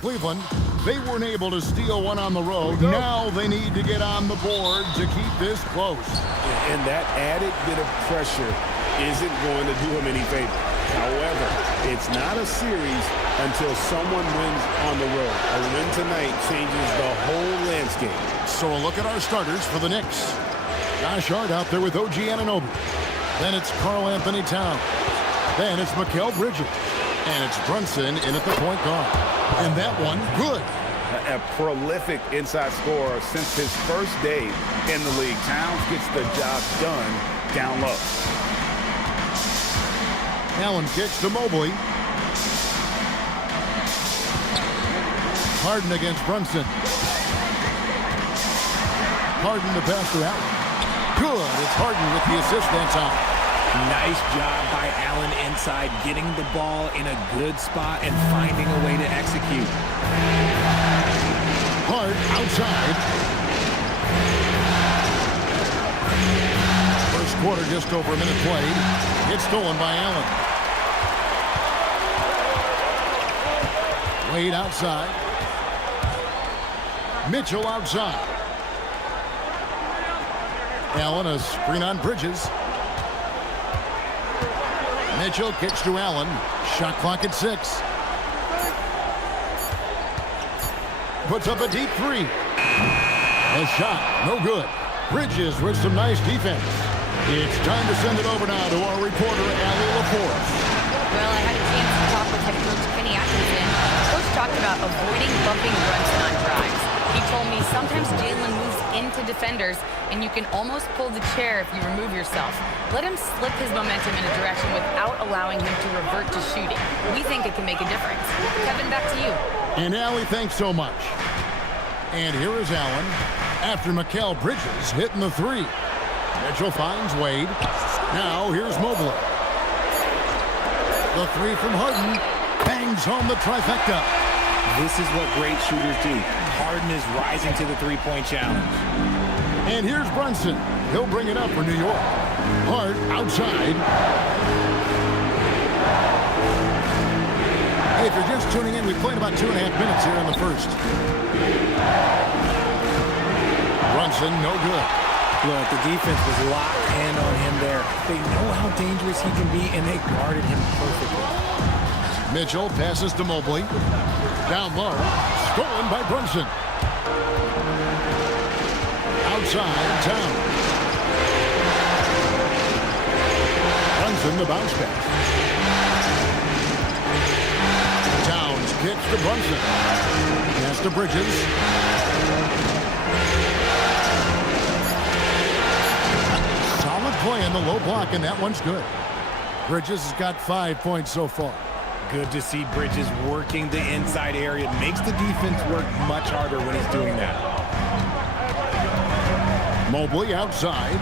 Cleveland, they weren't able to steal one on the road. Now they need to get on the board to keep this close. And that added bit of pressure isn't going to do him any favor. However, it's not a series until someone wins on the road. A win tonight changes the whole landscape. So a look at our starters for the Knicks. Josh Hart out there with OG Anunoby. Then it's Karl Anthony Towns. Then it's Mikal Bridges. And it's Brunson in at the point guard. And that one, good. A prolific inside scorer since his first day in the league. Towns gets the job done down low. Allen kicks to Mobley. Harden against Brunson. Harden to pass to Allen. Good. It's Harden with the assist that time. Nice job by Allen inside, getting the ball in a good spot and finding a way to execute. Hart outside. First quarter just over a minute played. It's stolen by Allen. Wade outside. Mitchell outside. Allen, a screen on Bridges. Mitchell kicks to Allen. Shot clock at 6. Puts up a deep three. A shot, no good. Bridges with some nice defense. It's time to send it over now to our reporter, Allie LaForce. Well, I had a chance to talk with head coach Kenny Atkinson. Coach talked about avoiding bumping Brunson on drives. He told me sometimes Jalen moves into defenders, and you can almost pull the chair if you remove yourself. Let him slip his momentum in a direction without allowing him to revert to shooting. We think it can make a difference. Kevin, back to you. And Allie, thanks so much. And here is Allen after Mikal Bridges hitting the three. Mitchell finds Wade. Now here's Mobley. The three from Harden bangs home the trifecta. This is what great shooters do. Harden is rising to the three-point challenge. And here's Brunson. He'll bring it up for New York. Hart outside. Hey, if you're just tuning in, we've played about 2.5 minutes here in the first. Brunson, no good. Look, the defense was locked hand on him there. They know how dangerous he can be, and they guarded him perfectly. Mitchell passes to Mobley. Down low. Stolen by Brunson. Outside, Towns. Brunson, the bounce pass. Towns kicks to Brunson. Pass to Bridges. Solid play in the low block, and that one's good. Bridges has got 5 points so far. Good to see Bridges working the inside area. It makes the defense work much harder when he's doing that. Mobley outside.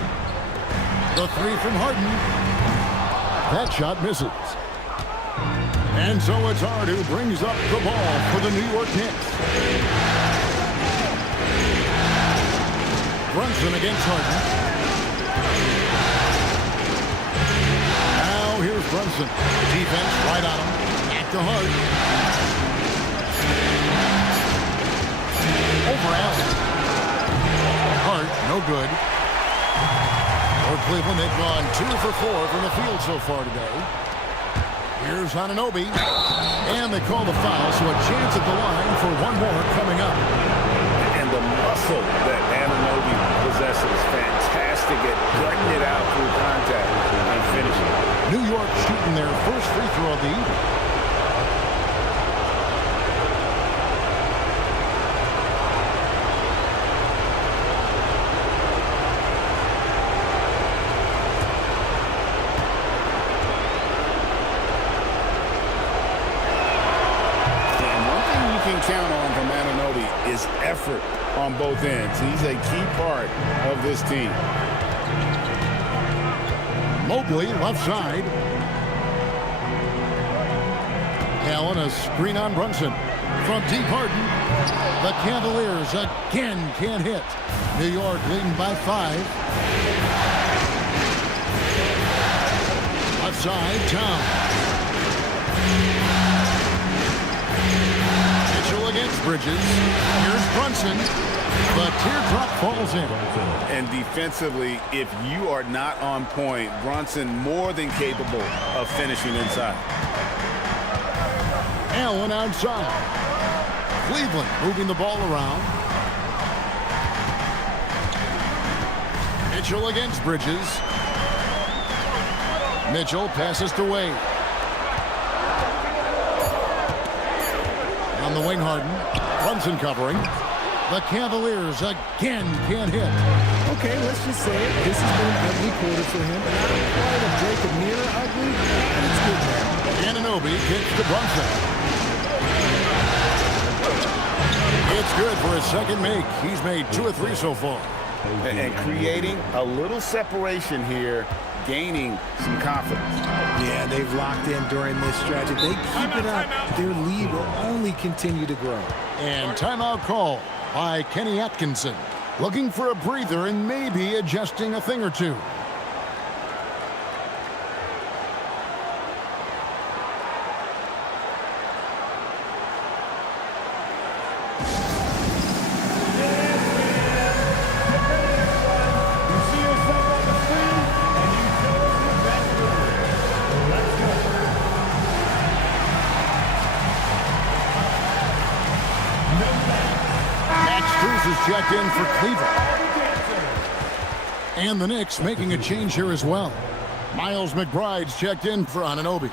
The three from Harden. That shot misses. And so it's Hart who brings up the ball for the New York Knicks. Brunson against Harden. Now here's Brunson. Defense right on him. To Hart. Over Allen. Hart, no good. For Cleveland, they've gone 2 for 4 from the field so far today. Here's Anunoby. And they call the foul, so a chance at the line for one more coming up. And the muscle that Anunoby possesses, fantastic at gutting it out through contact and finishing. New York shooting their first free throw of the evening. Count on from Anunoby is effort on both ends. He's a key part of this team. Mobley left side. Allen a screen on Brunson from deep. Harden. The Cavaliers again can't hit. New York leading by 5. Left side, Towns. Bridges. Here's Brunson. The teardrop falls in. And defensively, if you are not on point, Brunson more than capable of finishing inside. Allen outside. Cleveland moving the ball around. Mitchell against Bridges. Mitchell passes to Wade. On the wing, Harden. Brunson covering. The Cavaliers again can't hit. Okay, let's just say it. This has been an ugly quarter for him. Not quite a break of near ugly, but it's good now. Anunoby kicks to Brunson. It's good for his second make. He's made 2 or 3 so far. And creating a little separation here, gaining some confidence. Yeah, they've locked in during this stretch. If they keep it up, their lead will only continue to grow. And timeout call by Kenny Atkinson. Looking for a breather and maybe adjusting a thing or two. Is checked in for Cleveland. And the Knicks making a change here as well. Miles McBride's checked in for Anunoby.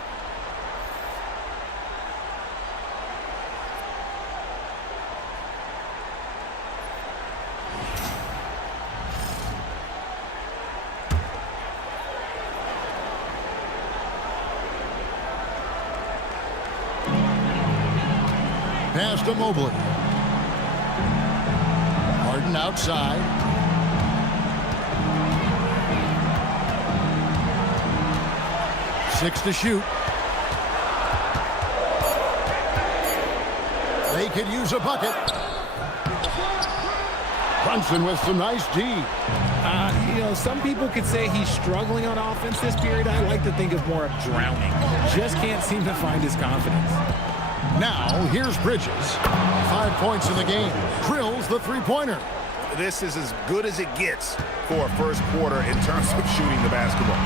Pass to Mobley. Harden outside. Six to shoot. They could use a bucket. Brunson with some nice D. Some people could say he's struggling on offense this period. I like to think of more of drowning. Just can't seem to find his confidence. Now, here's Bridges. 5 points in the game. Drills the three-pointer. This is as good as it gets for a first quarter in terms of shooting the basketball.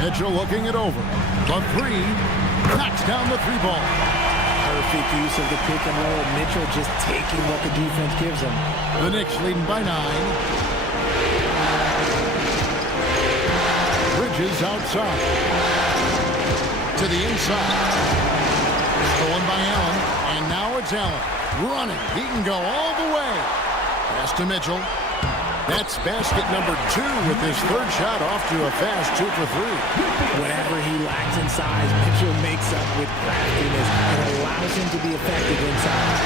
Mitchell looking it over. The three. Knocks down the three ball. Perfect use of the pick and roll. Mitchell just taking what the defense gives him. The Knicks leading by 9. Bridges outside. To the inside. Stolen by Allen. And now it's Allen. Running. He can go all the way. Pass to Mitchell. That's basket number 2 with his third shot off to a fast 2 for 3. Whatever he lacks in size, Mitchell makes up with craftiness and allows him to be effective inside.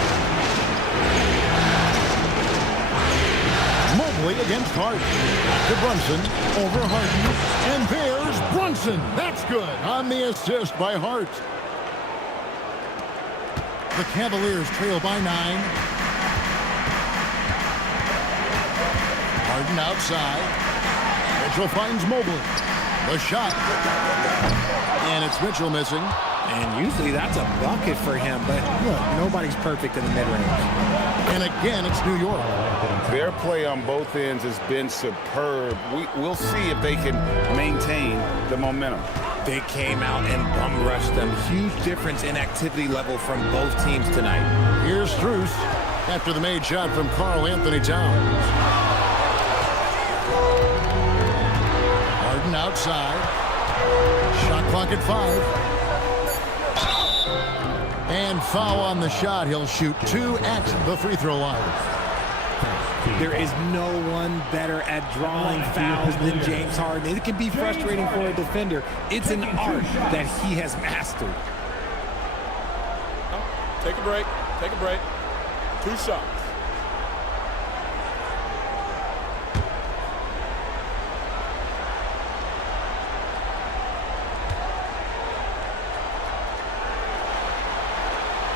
Mobley against Harden. To Brunson. Over Harden. And there's Brunson. That's good on the assist by Hart. The Cavaliers trail by 9. Harden outside. Mitchell finds Mobley. The shot. And it's Mitchell missing. And usually that's a bucket for him, but look, nobody's perfect in the mid-range. And again, it's New York. Their play on both ends has been superb. We'll see if they can maintain the momentum. They came out and bum rushed them. Huge difference in activity level from both teams tonight. Here's Strus after the made shot from Karl Anthony Towns. Harden outside. Shot clock at 5. And foul on the shot. He'll shoot 2 at the free throw line. There is no one better at drawing fouls than James Harden. It can be frustrating for a defender. It's an art that he has mastered. Take a break. Take a break. 2 shots.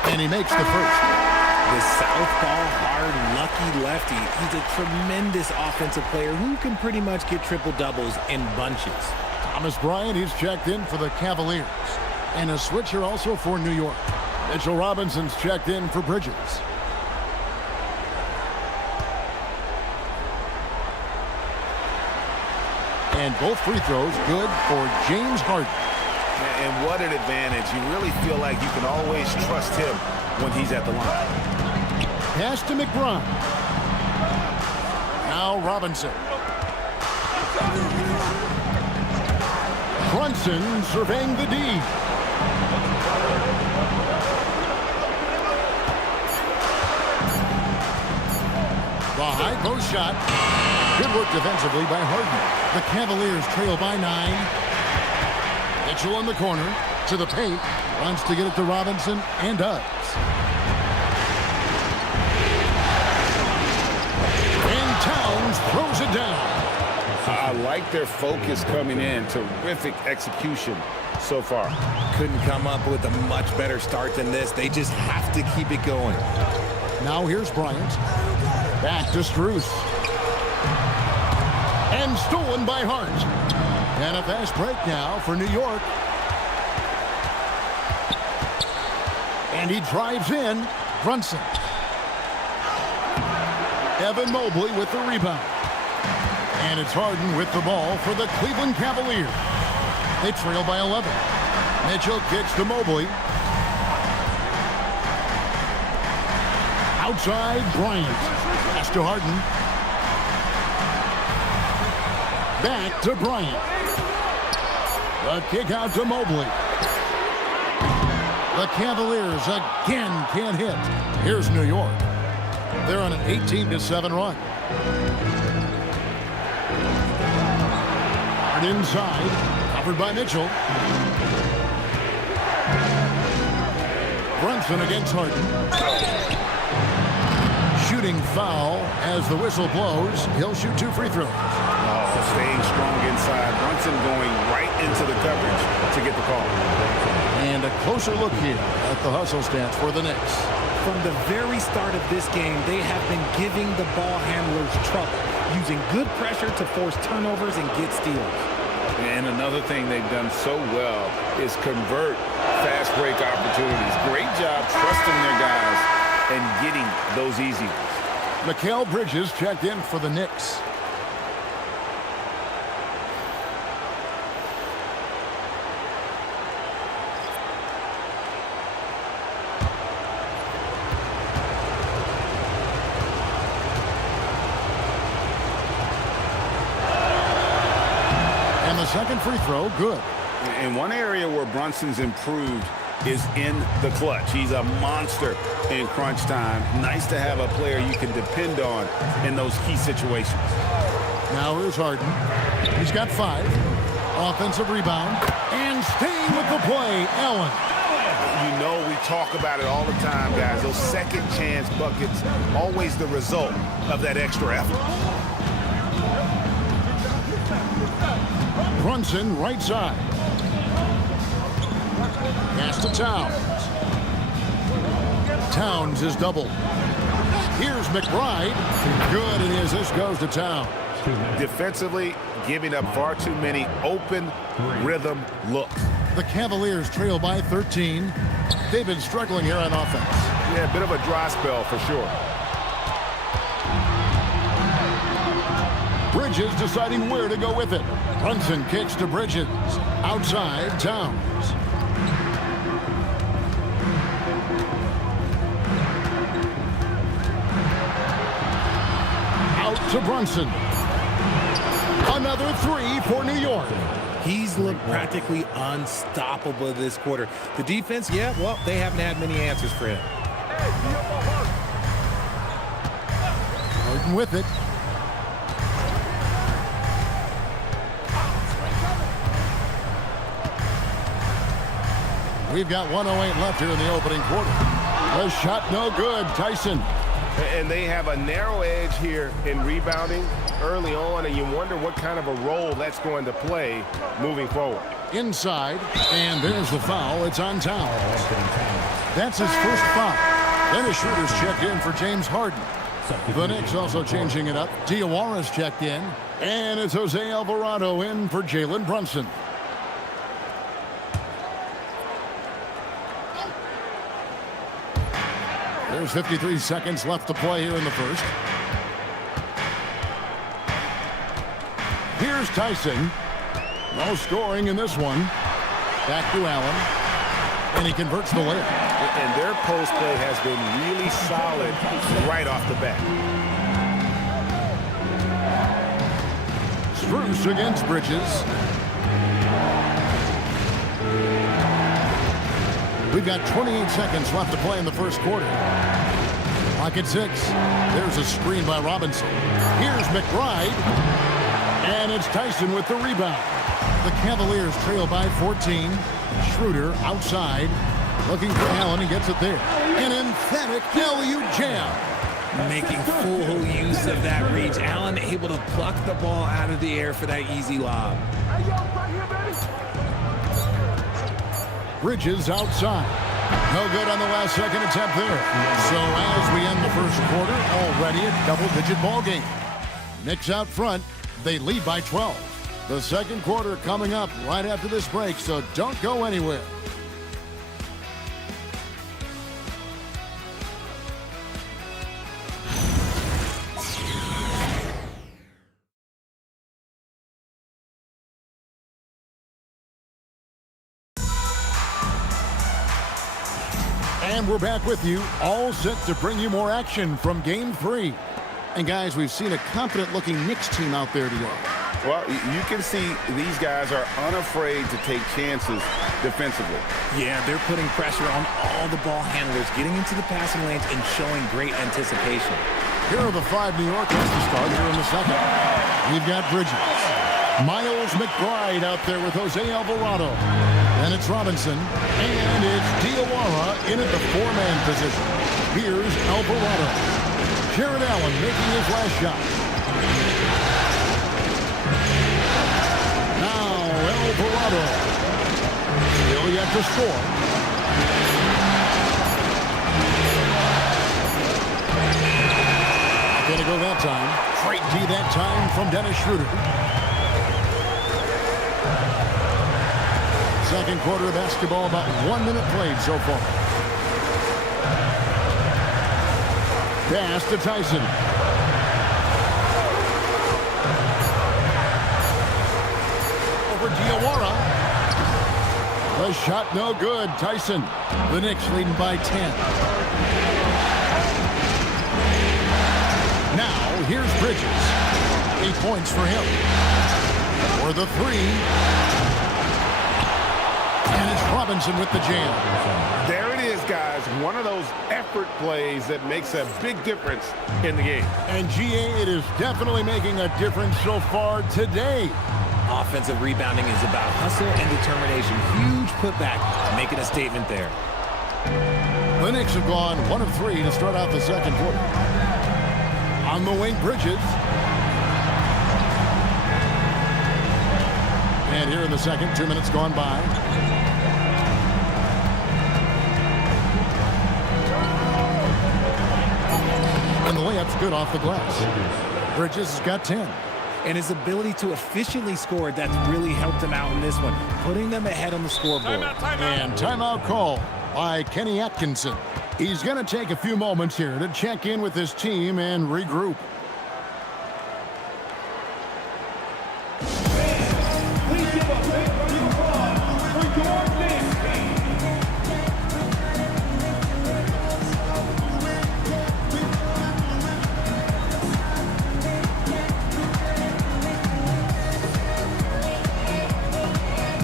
And he makes the first. The southpaw, hard, lucky lefty. He's a tremendous offensive player who can pretty much get triple-doubles in bunches. Thomas Bryant, he's checked in for the Cavaliers. And a switch here also for New York. Mitchell Robinson's checked in for Bridges. And both free throws good for James Harden. And what an advantage. You really feel like you can always trust him when he's at the line. Pass to McBride. Now Robinson. Brunson surveying the D. The high post shot. Good work defensively by Harden. The Cavaliers trail by 9. Mitchell in the corner to the paint. Wants to get it to Robinson and does. And Towns throws it down. I like their focus coming in. Terrific execution so far. Couldn't come up with a much better start than this. They just have to keep it going. Now here's Bryant. Back to Strus. And stolen by Hart. And a fast break now for New York. And he drives in. Brunson. Evan Mobley with the rebound. And it's Harden with the ball for the Cleveland Cavaliers. They trail by 11. Mitchell kicks to Mobley. Outside, Bryant. Pass to Harden. Back to Bryant. The kick out to Mobley. The Cavaliers again can't hit. Here's New York. They're on an 18-7 run. Hard inside. Covered by Mitchell. Brunson against Harden. Shooting foul as the whistle blows. He'll shoot 2 free throws. Staying strong inside. Brunson going right into the coverage to get the call. And a closer look here at the hustle stats for the Knicks. From the very start of this game, they have been giving the ball handlers trouble, using good pressure to force turnovers and get steals. And another thing they've done so well is convert fast break opportunities. Great job trusting their guys and getting those easy ones. Mikal Bridges checked in for the Knicks. Second free throw, good. And one area where Brunson's improved is in the clutch. He's a monster in crunch time. Nice to have a player you can depend on in those key situations. Now here's Harden. He's got 5. Offensive rebound. And staying with the play, Allen. You know we talk about it all the time, guys. Those second chance buckets, always the result of that extra effort. Brunson right side. Pass to Towns. Towns is doubled. Here's McBride. Good it is. This goes to Towns. Defensively, giving up far too many open rhythm looks. The Cavaliers trail by 13. They've been struggling here on offense. Yeah, a bit of a dry spell for sure. Bridges deciding where to go with it. Brunson kicks to Bridges. Outside, Towns. Out to Brunson. Another 3 for New York. He's looked practically unstoppable this quarter. The defense, yeah, well, they haven't had many answers for him. Harden with it. We've got 1:08 left here in the opening quarter. The shot no good. Tyson. And they have a narrow edge here in rebounding early on, and you wonder what kind of a role that's going to play moving forward. Inside, and there's the foul. It's on Towns. That's his first foul. Then his shooters check in for James Harden. The Knicks also changing it up. Diawara's checked in, and it's Jose Alvarado in for Jalen Brunson. There's 53 seconds left to play here in the first. Here's Tyson. No scoring in this one. Back to Allen. And he converts the layup. And their post play has been really solid right off the bat. Strus against Bridges. We've got 28 seconds left to play in the first quarter. Clock at 6. There's a screen by Robinson. Here's McBride. And it's Tyson with the rebound. The Cavaliers trail by 14. Schroeder outside. Looking for Allen. He gets it there. An emphatic alley-oop jam. Making full use of that reach. Allen able to pluck the ball out of the air for that easy lob. Bridges outside. No good on the last second attempt there. So as we end the first quarter, already a double-digit ball game. Knicks out front. They lead by 12. The second quarter coming up right after this break, so don't go anywhere. And we're back with you, all set to bring you more action from Game 3. And guys, we've seen a confident-looking Knicks team out there today. Well, you can see these guys are unafraid to take chances defensively. Yeah, they're putting pressure on all the ball handlers, getting into the passing lanes and showing great anticipation. Here are the 5 New Yorkers to start here in the second. We've got Bridges. Miles McBride out there with Jose Alvarado. And it's Robinson. And it's Diawara in at the 4-man position. Here's Alvarado. Jared Allen making his last shot. Now Alvarado. Still yet to score. Gonna go that time. Straight D that time from Dennis Schroeder. Second quarter of basketball, about 1 minute played so far. Pass to Tyson. Over Diawara. The shot no good. Tyson. The Knicks leading by 10. Now, here's Bridges. 8 points for him. For the 3. And it's Robinson with the jam. There it is, guys. One of those effort plays that makes a big difference in the game. And GA, it is definitely making a difference so far today. Offensive rebounding is about hustle and determination. Huge putback, making a statement there. The Knicks have gone 1 of 3 to start out the second quarter. On the wing, Bridges. And here in the second, 2 minutes gone by. And the layup's good off the glass. Bridges has got 10. And his ability to efficiently score, that's really helped him out in this one, putting them ahead on the scoreboard. And timeout call by Kenny Atkinson. He's going to take a few moments here to check in with his team and regroup.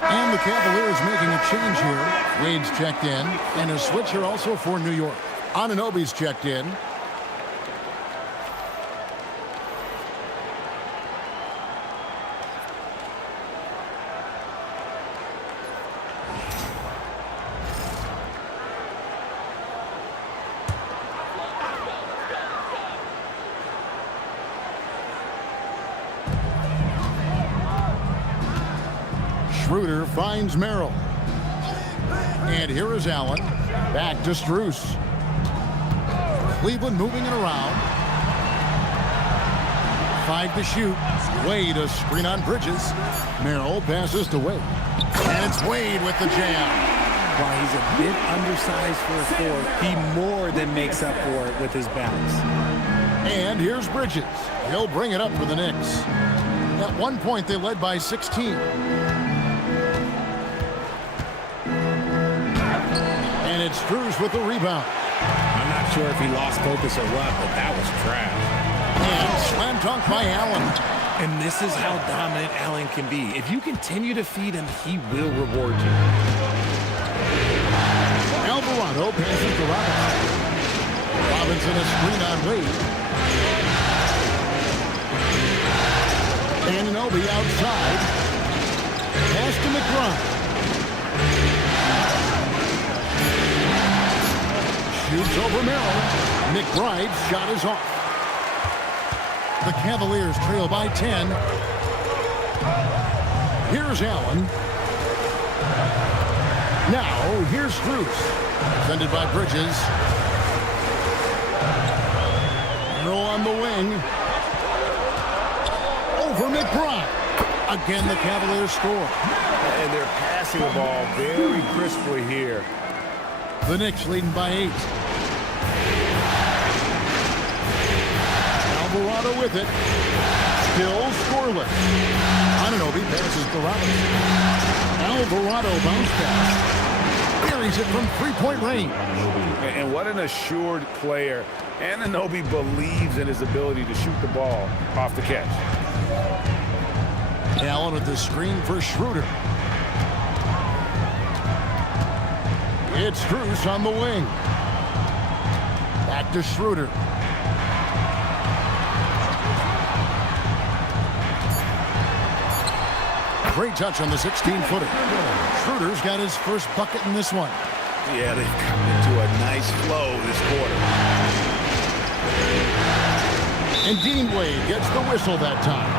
And the Cavaliers making a change here. Wade's checked in, and a switch here also for New York. Anunoby's checked in. Schroeder finds Merrill. And here is Allen. Back to Strus. Cleveland moving it around. 5 to shoot. Wade a screen on Bridges. Merrill passes to Wade. And it's Wade with the jam. While he's a bit undersized for a forward, he more than makes up for it with his bounce. And here's Bridges. He'll bring it up for the Knicks. At one point, they led by 16. And it's Strus with the rebound. I'm not sure if he lost focus or what, but that was trash. And slam dunk by Allen. And this is how dominant Allen can be. If you continue to feed him, he will reward you. Alvarado passes to Robinson. Robinson a screen on Wade. Anunoby outside. Pass to McBride. Shoots over Merrill. McBride's shot is off. The Cavaliers trail by 10. Here's Allen. Now, here's Strus. Defended by Bridges. Merrill on the wing. Over McBride. Again, the Cavaliers score. And they're passing the ball very crisply here. The Knicks leading by 8. Alvarado with it. Still scoreless. Anunoby passes to Robinson. Alvarado bounce pass. Buries it from three-point range. And what an assured player. Anunoby believes in his ability to shoot the ball off the catch. Allen with the screen for Schroeder. It's Strus on the wing. Back to Schroeder. Great touch on the 16-footer. Schroeder's got his first bucket in this one. Yeah, they've come into a nice flow this quarter. And Dean Wade gets the whistle that time.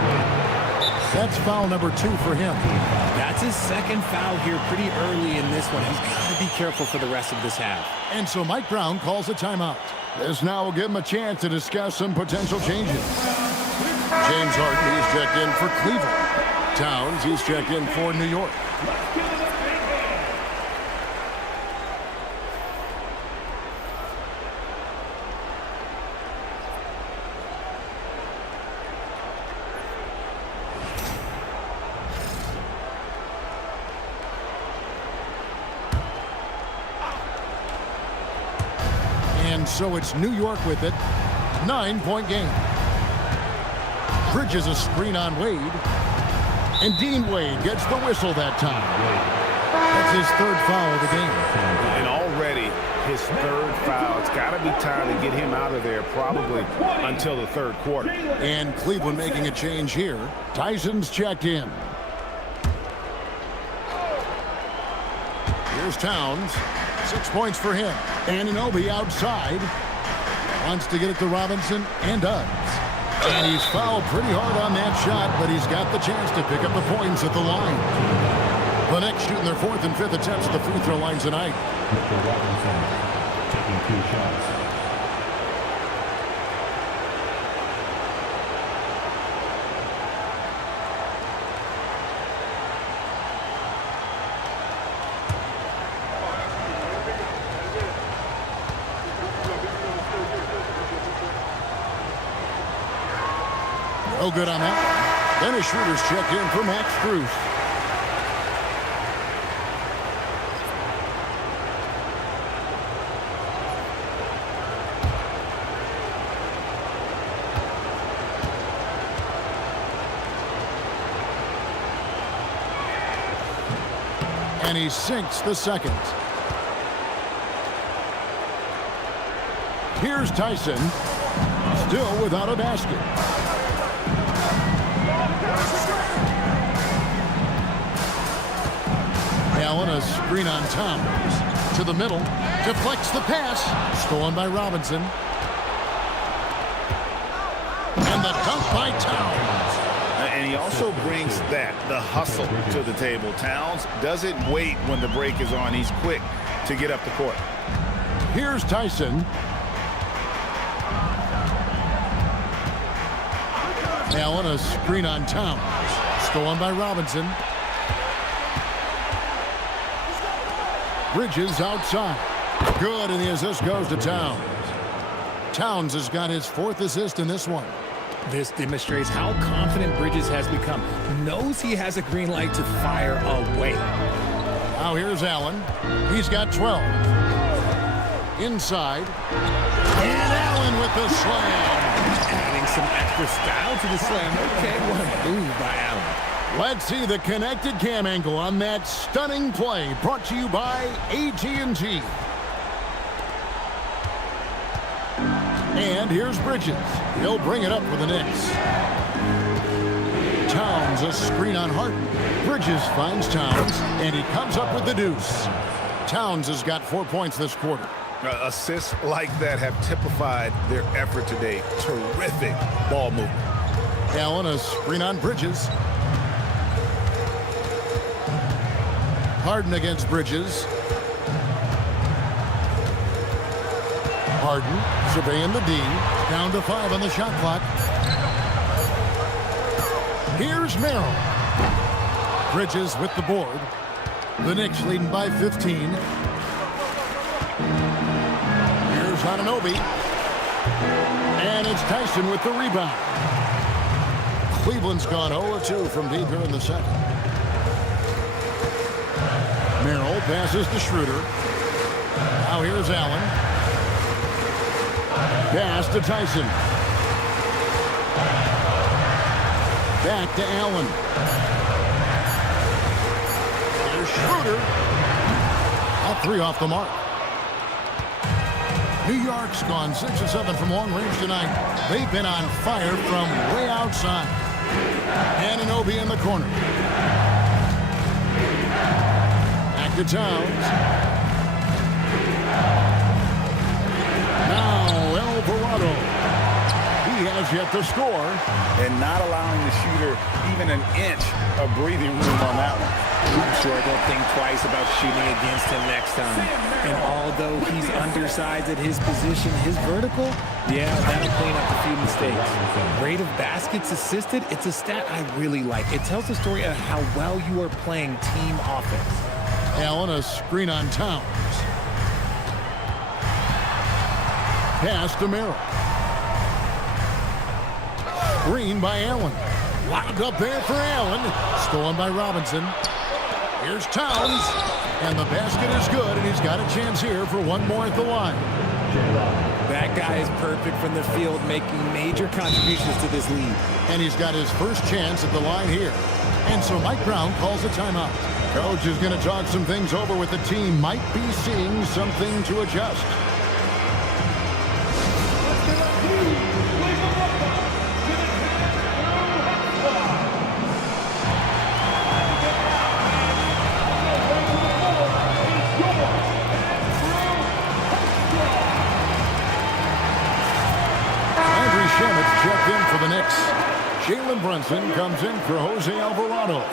That's foul number 2 for him. That's his second foul here pretty early in this one. He's got to be careful for the rest of this half. And so Mike Brown calls a timeout. This now will give him a chance to discuss some potential changes. James Harden, he's checked in for Cleveland. Towns, he's checked in for New York. And so it's New York with it. 9-point game. Bridges a screen on Wade. And Dean Wade gets the whistle that time. That's his third foul of the game. And already his third foul. It's got to be time to get him out of there probably until the third quarter. And Cleveland making a change here. Tyson's checked in. Here's Towns. 6 points for him. Anunoby outside. Wants to get it to Robinson and does. And he's fouled pretty hard on that shot, but he's got the chance to pick up the points at the line. The Knicks shooting their 4th and 5th attempts at the free throw lines tonight. Mr. Robinson taking 2 shots. No good on that. Dennis Schroeder's checked in for Max Strus. And he sinks the second. Here's Tyson. Still without a basket. Allen, a screen on Towns. To the middle. Deflects the pass. Stolen by Robinson. And the dunk by Towns. And he also brings the hustle to the table. Towns doesn't wait when the break is on. He's quick to get up the court. Here's Tyson. Allen, a screen on Towns. Stolen by Robinson. Bridges outside. Good, and the assist goes to Towns. Towns has got his 4th assist in this one. This demonstrates how confident Bridges has become. Knows he has a green light to fire away. Now here's Allen. He's got 12. Inside. And Allen with the slam. Adding some extra style to the slam. Okay, what a move by Allen. Let's see the connected cam angle on that stunning play, brought to you by AT&T. And here's Bridges. He'll bring it up for the Knicks. Towns, a screen on Harden. Bridges finds Towns, and he comes up with the deuce. Towns has got 4 points this quarter. Assists like that have typified their effort today. Terrific ball movement. Allen, a screen on Bridges. Harden against Bridges. Harden surveying the D. Down to 5 on the shot clock. Here's Merrill. Bridges with the board. The Knicks leading by 15. Here's Anunoby. And it's Tyson with the rebound. Cleveland's gone 0-2 from deep here in the second. Merrill passes to Schroeder. Now here's Allen. Pass to Tyson. Back to Allen. Here's Schroeder. A 3 off the mark. New York's gone 6 of 7 from long range tonight. They've been on fire from way outside. Anunoby in the corner. Back to Towns. Now Alvarado. He has yet to score. And not allowing the shooter even an inch of breathing room on that one. I'm sure they'll think twice about shooting against him next time. And although he's undersized at his position, his vertical, yeah, that'll clean up a few mistakes. Rate of baskets assisted, it's a stat I really like. It tells the story of how well you are playing team offense. Allen, a screen on Towns. Pass to Merrill. Screen by Allen. Locked up there for Allen. Stolen by Robinson. Here's Towns. And the basket is good, and he's got a chance here for one more at the line. That guy is perfect from the field, making major contributions to this lead. And he's got his first chance at the line here. And so Mike Brown calls a timeout. Coach is going to talk some things over with the team. Might be seeing something to adjust. Checked in for the Knicks. Jalen Brunson comes in for Jose Alvarado.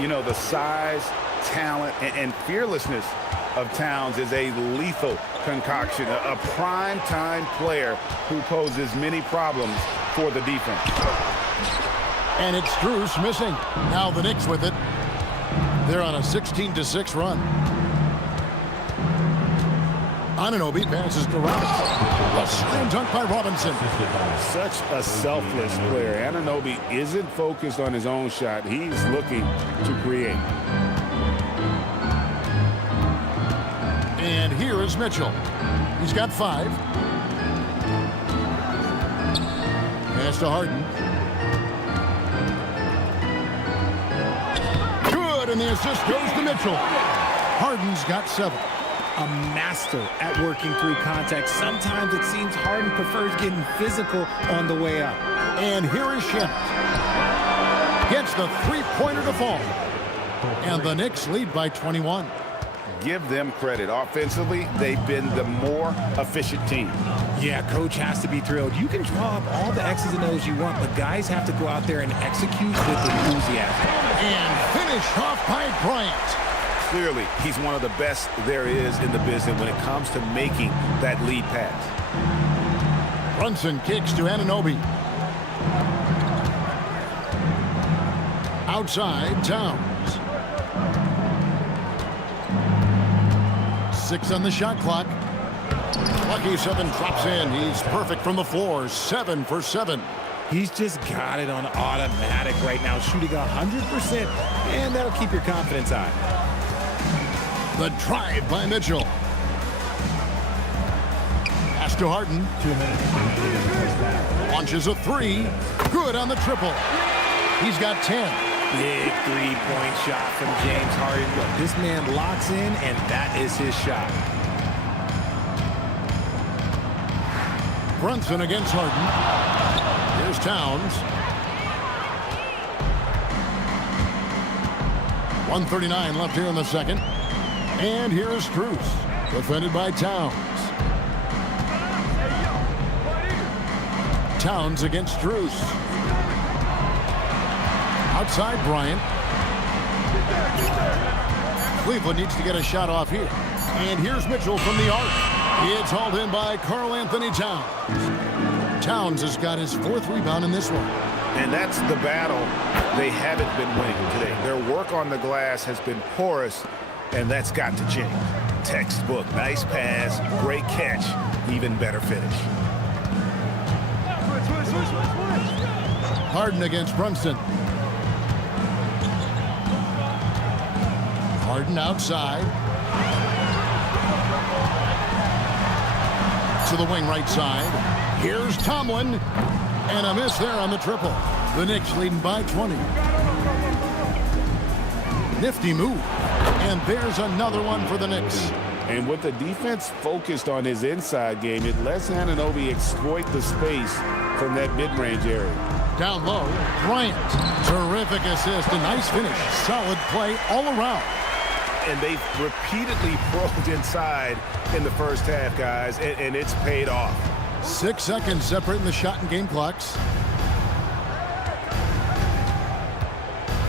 You know, the size, talent, and fearlessness of Towns is a lethal concoction, a prime-time player who poses many problems for the defense. And it's Strus missing. Now the Knicks with it. They're on a 16-6 run. Anunoby passes to Robinson. A slam dunk by Robinson. Such a selfless player. Anunoby isn't focused on his own shot. He's looking to create. And here is Mitchell. He's got 5. Pass to Harden. Good, and the assist goes to Mitchell. Harden's got 7. A master at working through contact. Sometimes it seems Harden prefers getting physical on the way up. And here is Shemp. Gets the three-pointer to fall. And the Knicks lead by 21. give them credit. Offensively, they've been the more efficient team. Yeah, coach has to be thrilled. You can draw up all the X's and O's you want, but guys have to go out there and execute with enthusiasm. And finish off by Bryant. Clearly, he's one of the best there is in the business when it comes to making that lead pass. Brunson kicks to Anunoby. Outside, Towns. 6 on the shot clock. Lucky 7 drops in. He's perfect from the floor. 7 for 7. He's just got it on automatic right now, shooting 100%, and that'll keep your confidence high. The drive by Mitchell. Pass to Harden. 2 minutes. Launches a 3. Good on the triple. He's got 10. Big three-point shot from James Harden. Look, this man locks in, and that is his shot. Brunson against Harden. Here's Towns. 1:39 left here in the second. And here is Strus, defended by Towns. Towns against Strus. Outside Bryant. Cleveland needs to get a shot off here. And here's Mitchell from the arc. It's hauled in by Karl Anthony Towns. Towns has got his 4th rebound in this one. And that's the battle they haven't been winning today. Their work on the glass has been porous, and that's got to change. Textbook, nice pass, great catch, even better finish. Harden against Brunson. Harden outside. To the wing right side. Here's Tomlin. And a miss there on the triple. The Knicks leading by 20. Nifty move. And there's another one for the Knicks. And with the defense focused on his inside game, it lets Anunoby exploit the space from that mid-range area. Down low, Bryant. Terrific assist. A nice finish. Solid play all around. And they've repeatedly probed inside in the first half, guys, and it's paid off. 6 seconds separating the shot and game clocks.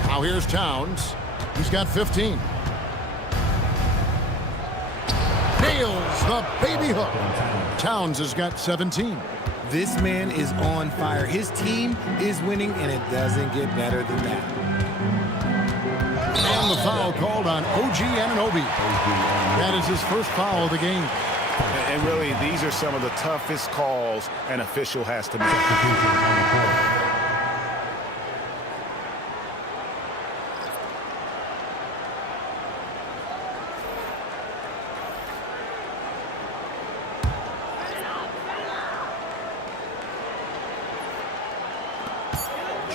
Now here's Towns. He's got 15. Nails the baby hook. Towns has got 17. This man is on fire. His team is winning, and it doesn't get better than that. And the foul called on OG Anunoby. That is his first foul of the game. And really, these are some of the toughest calls an official has to make. Substitution on the court.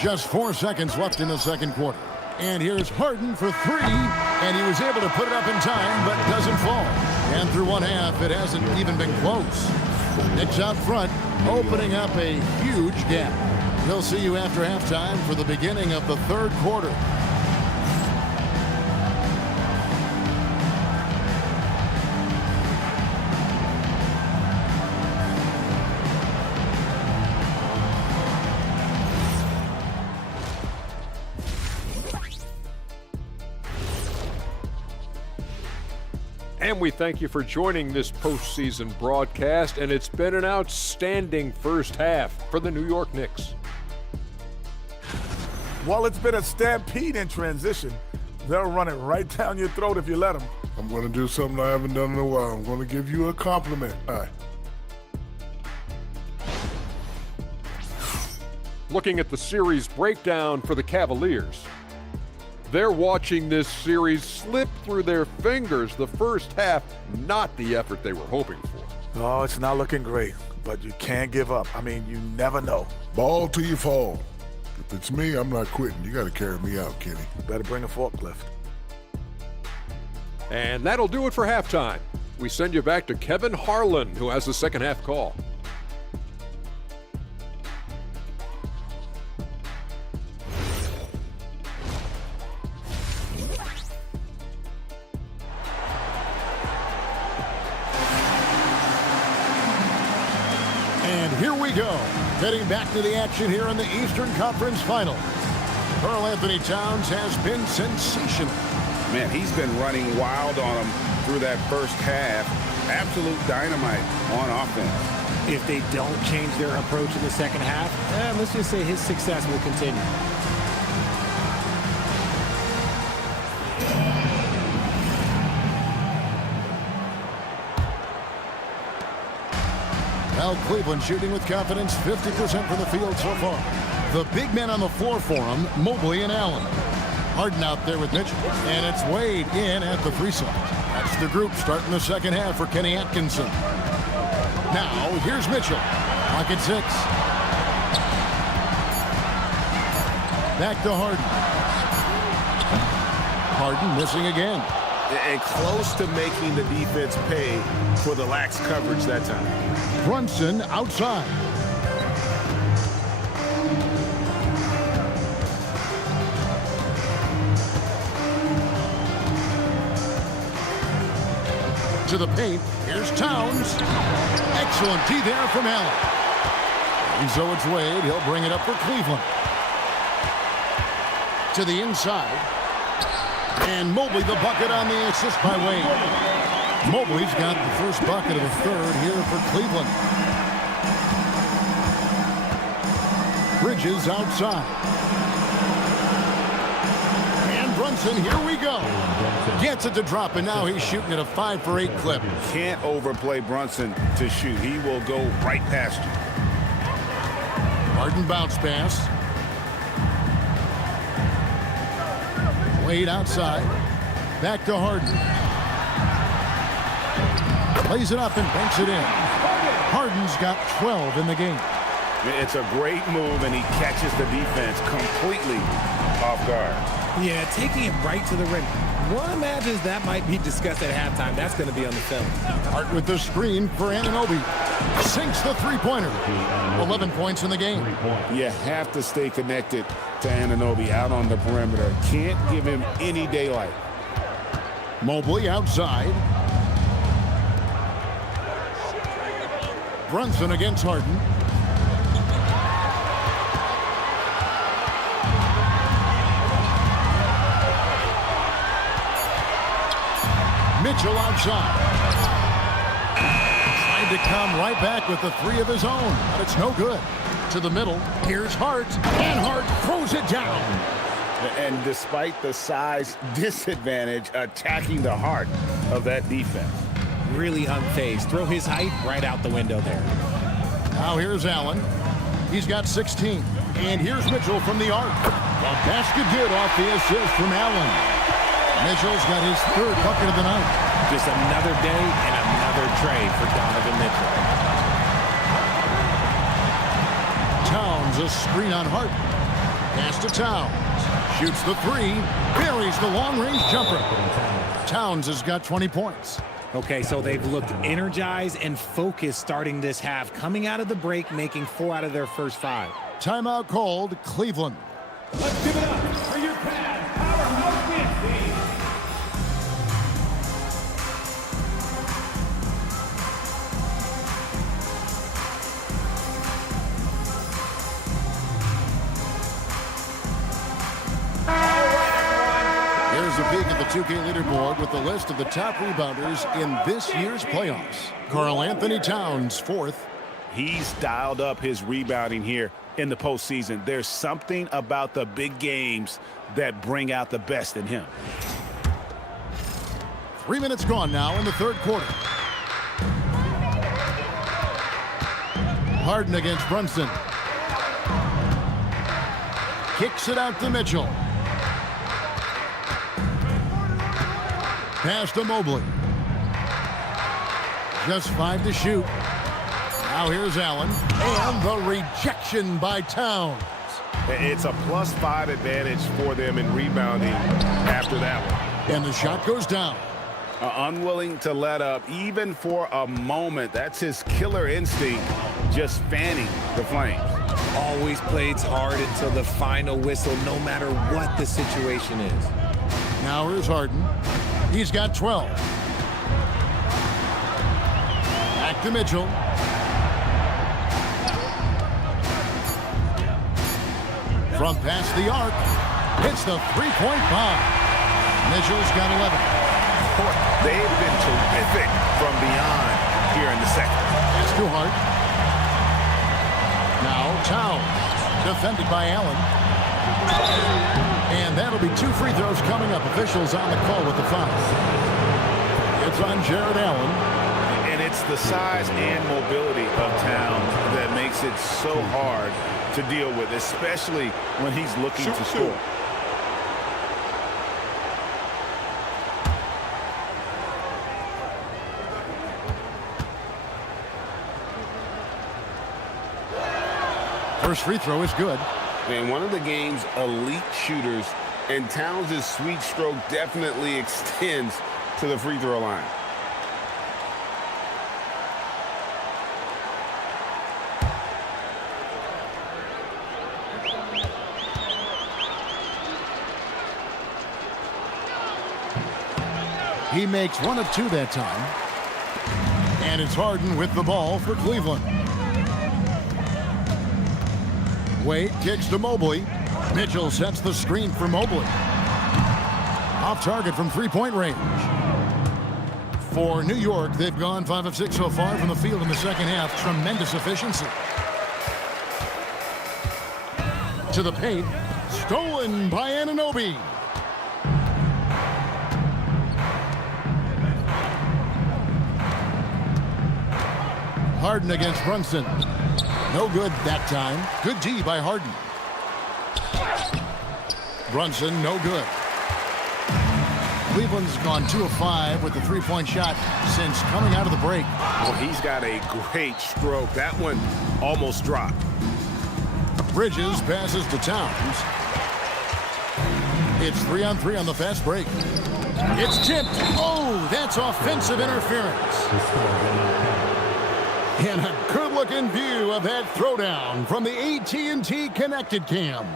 Just 4 seconds left in the second quarter. And here's Harden for 3. And he was able to put it up in time, but doesn't fall. And through one half, it hasn't even been close. Knicks out front, opening up a huge gap. We'll see you after halftime for the beginning of the third quarter. And we thank you for joining this postseason broadcast, and it's been an outstanding first half for the New York Knicks. Well, it's been a stampede in transition. They'll run it right down your throat if you let them. I'm going to do something I haven't done in a while. I'm going to give you a compliment. All right. Looking at the series breakdown for the Cavaliers, they're watching this series slip through their fingers. The first half, not the effort they were hoping for. Oh, it's not looking great, but you can't give up. I mean, you never know. Ball till you fall. If it's me, I'm not quitting. You got to carry me out, Kenny. Better bring a forklift. And that'll do it for halftime. We send you back to Kevin Harlan, who has the second half call. And here we go. Heading back to the action here in the Eastern Conference Final. Karl Anthony Towns has been sensational. Man, he's been running wild on them through that first half. Absolute dynamite on offense. If they don't change their approach in the second half, let's just say his success will continue. Well, Cleveland shooting with confidence, 50% from the field so far. The big men on the floor for him, Mobley and Allen. Harden out there with Mitchell, and it's Wade in at the free side. That's the group starting the second half for Kenny Atkinson. Now, here's Mitchell. Clock at 6. Back to Harden. Harden missing again. And close to making the defense pay for the lax coverage that time. Brunson outside. To the paint. Here's Towns. Excellent D there from Allen. And so it's Wade. He'll bring it up for Cleveland. To the inside. And Mobley the bucket on the assist by Wade. Mobley's got the first bucket of the third here for Cleveland. Bridges outside. And Brunson, here we go. Gets it to drop, and now he's shooting at a 5 for 8 clip. Can't overplay Brunson to shoot. He will go right past you. Harden bounce pass. Wade outside. Back to Harden. Plays it up and banks it in. Harden's got 12 in the game. It's a great move, and he catches the defense completely off guard. Yeah, taking it right to the rim. One imagines that might be discussed at halftime. That's going to be on the film. Hart with the screen for Anunoby. Sinks the three-pointer. 11 points in the game. You have to stay connected to Anunoby out on the perimeter. Can't give him any daylight. Mobley outside. Brunson against Harden. Mitchell outside. Trying to come right back with the three of his own, but it's no good. To the middle, here's Hart, and Hart throws it down. And despite the size disadvantage, attacking the heart of that defense. Really unfazed. Throw his height right out the window there. Now here's Allen. He's got 16. And here's Mitchell from the arc. A basket good off the assist from Allen. Mitchell's got his third bucket of the night. Just another day and another tray for Donovan Mitchell. Towns a screen on Hart. Pass to Towns. Shoots the three. Buries the long-range jumper. Towns has got 20 points. Okay, so they've looked energized and focused starting this half, coming out of the break, making 4 out of their first 5. Timeout called, Cleveland. Let's give it up for your pad powerhouse dance team. Here's a peek at the 2K leaderboard with the list of the top rebounders in this year's playoffs. Karl Anthony Towns, 4th. He's dialed up his rebounding here in the postseason. There's something about the big games that bring out the best in him. 3 minutes gone now in the third quarter. Harden against Brunson. Kicks it out to Mitchell. Pass to Mobley. Just 5 to shoot. Now here's Allen. And the rejection by Towns. It's a +5 advantage for them in rebounding after that one. And the shot goes down. Unwilling to let up even for a moment. That's his killer instinct, just fanning the flames. Always plays hard until the final whistle, no matter what the situation is. Now here's Harden. He's got 12. Back to Mitchell. From past the arc, hits the three-point bomb. Mitchell's got 11. Boy, they've been terrific from beyond here in the second. That's too hard. Now Towns, defended by Allen. And that'll be 2 free throws coming up. Officials on the call with the foul. It's on Jared Allen. And it's the size and mobility of Towns that makes it so hard to deal with, especially when he's looking to score. First free throw is good. And one of the game's elite shooters, and Towns' sweet stroke definitely extends to the free throw line. He makes 1 of 2 that time. And it's Harden with the ball for Cleveland. Wade kicks to Mobley. Mitchell sets the screen for Mobley. Off target from three-point range. For New York, they've gone 5 of 6 so far from the field in the second half. Tremendous efficiency. To the paint. Stolen by Anunoby. Harden against Brunson. No good that time. Good D by Harden. Brunson, no good. Cleveland's gone 2 of 5 with the three-point shot since coming out of the break. Well, he's got a great stroke. That one almost dropped. Bridges passes to Towns. It's 3-on-3 on the fast break. It's tipped. Oh, that's offensive interference. And a good-looking view of that throwdown from the AT&T Connected Cam.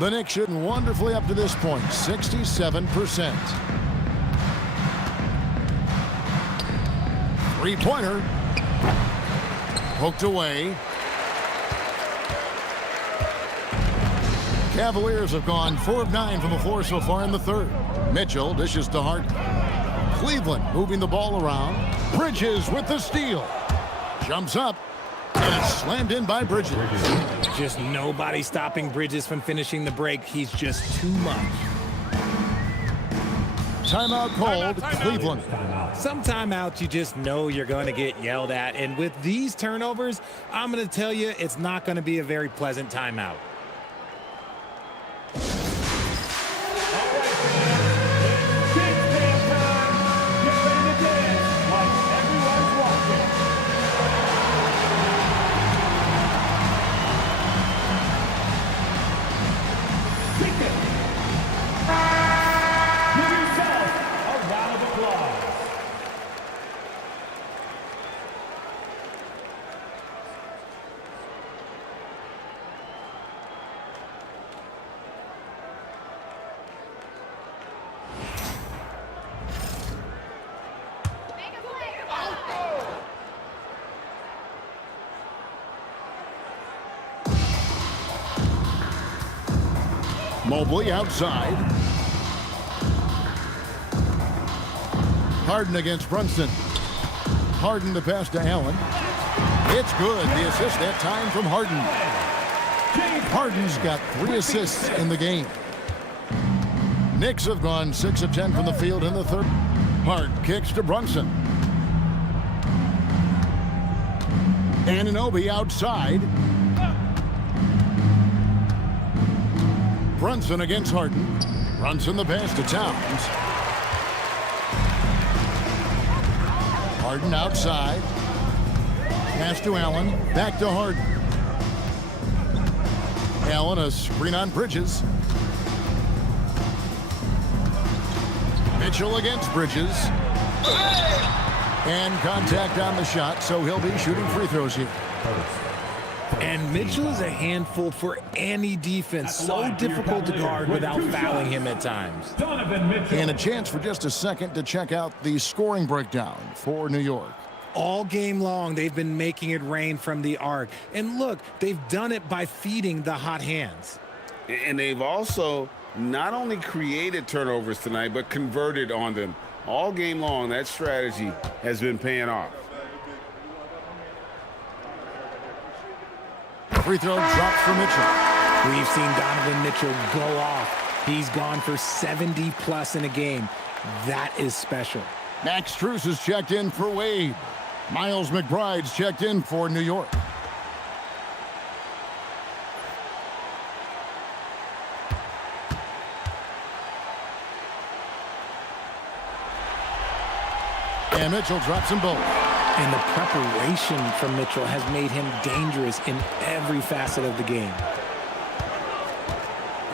The Knicks shooting wonderfully up to this point, 67%. Three-pointer. Poked away. Cavaliers have gone 4 of 9 from the floor so far in the third. Mitchell dishes to Harden. Cleveland moving the ball around. Bridges with the steal. Jumps up. And it's slammed in by Bridges. Just nobody stopping Bridges from finishing the break. He's just too much. Timeout called, Cleveland. Some timeouts you just know you're going to get yelled at. And with these turnovers, I'm going to tell you it's not going to be a very pleasant timeout. Mobley outside. Harden against Brunson. Harden to pass to Allen. It's good. The assist that time from Harden. Harden's got 3 assists in the game. Knicks have gone 6 of 10 from the field in the third. Hart kicks to Brunson. Anunoby outside. Brunson against Harden. Brunson the pass to Towns. Harden outside. Pass to Allen. Back to Harden. Allen a screen on Bridges. Mitchell against Bridges. And contact on the shot, so he'll be shooting free throws here. And Mitchell is a handful for any defense. So difficult to guard without fouling him at times. And a chance for just a second to check out the scoring breakdown for New York. All game long, they've been making it rain from the arc. And look, they've done it by feeding the hot hands. And they've also not only created turnovers tonight, but converted on them. All game long, that strategy has been paying off. Free throw drops for Mitchell. We've seen Donovan Mitchell go off. He's gone for 70+ in a game. That is special. Max Strus is checked in for Wade. Miles McBride's checked in for New York. And Mitchell drops them both. And the preparation from Mitchell has made him dangerous in every facet of the game.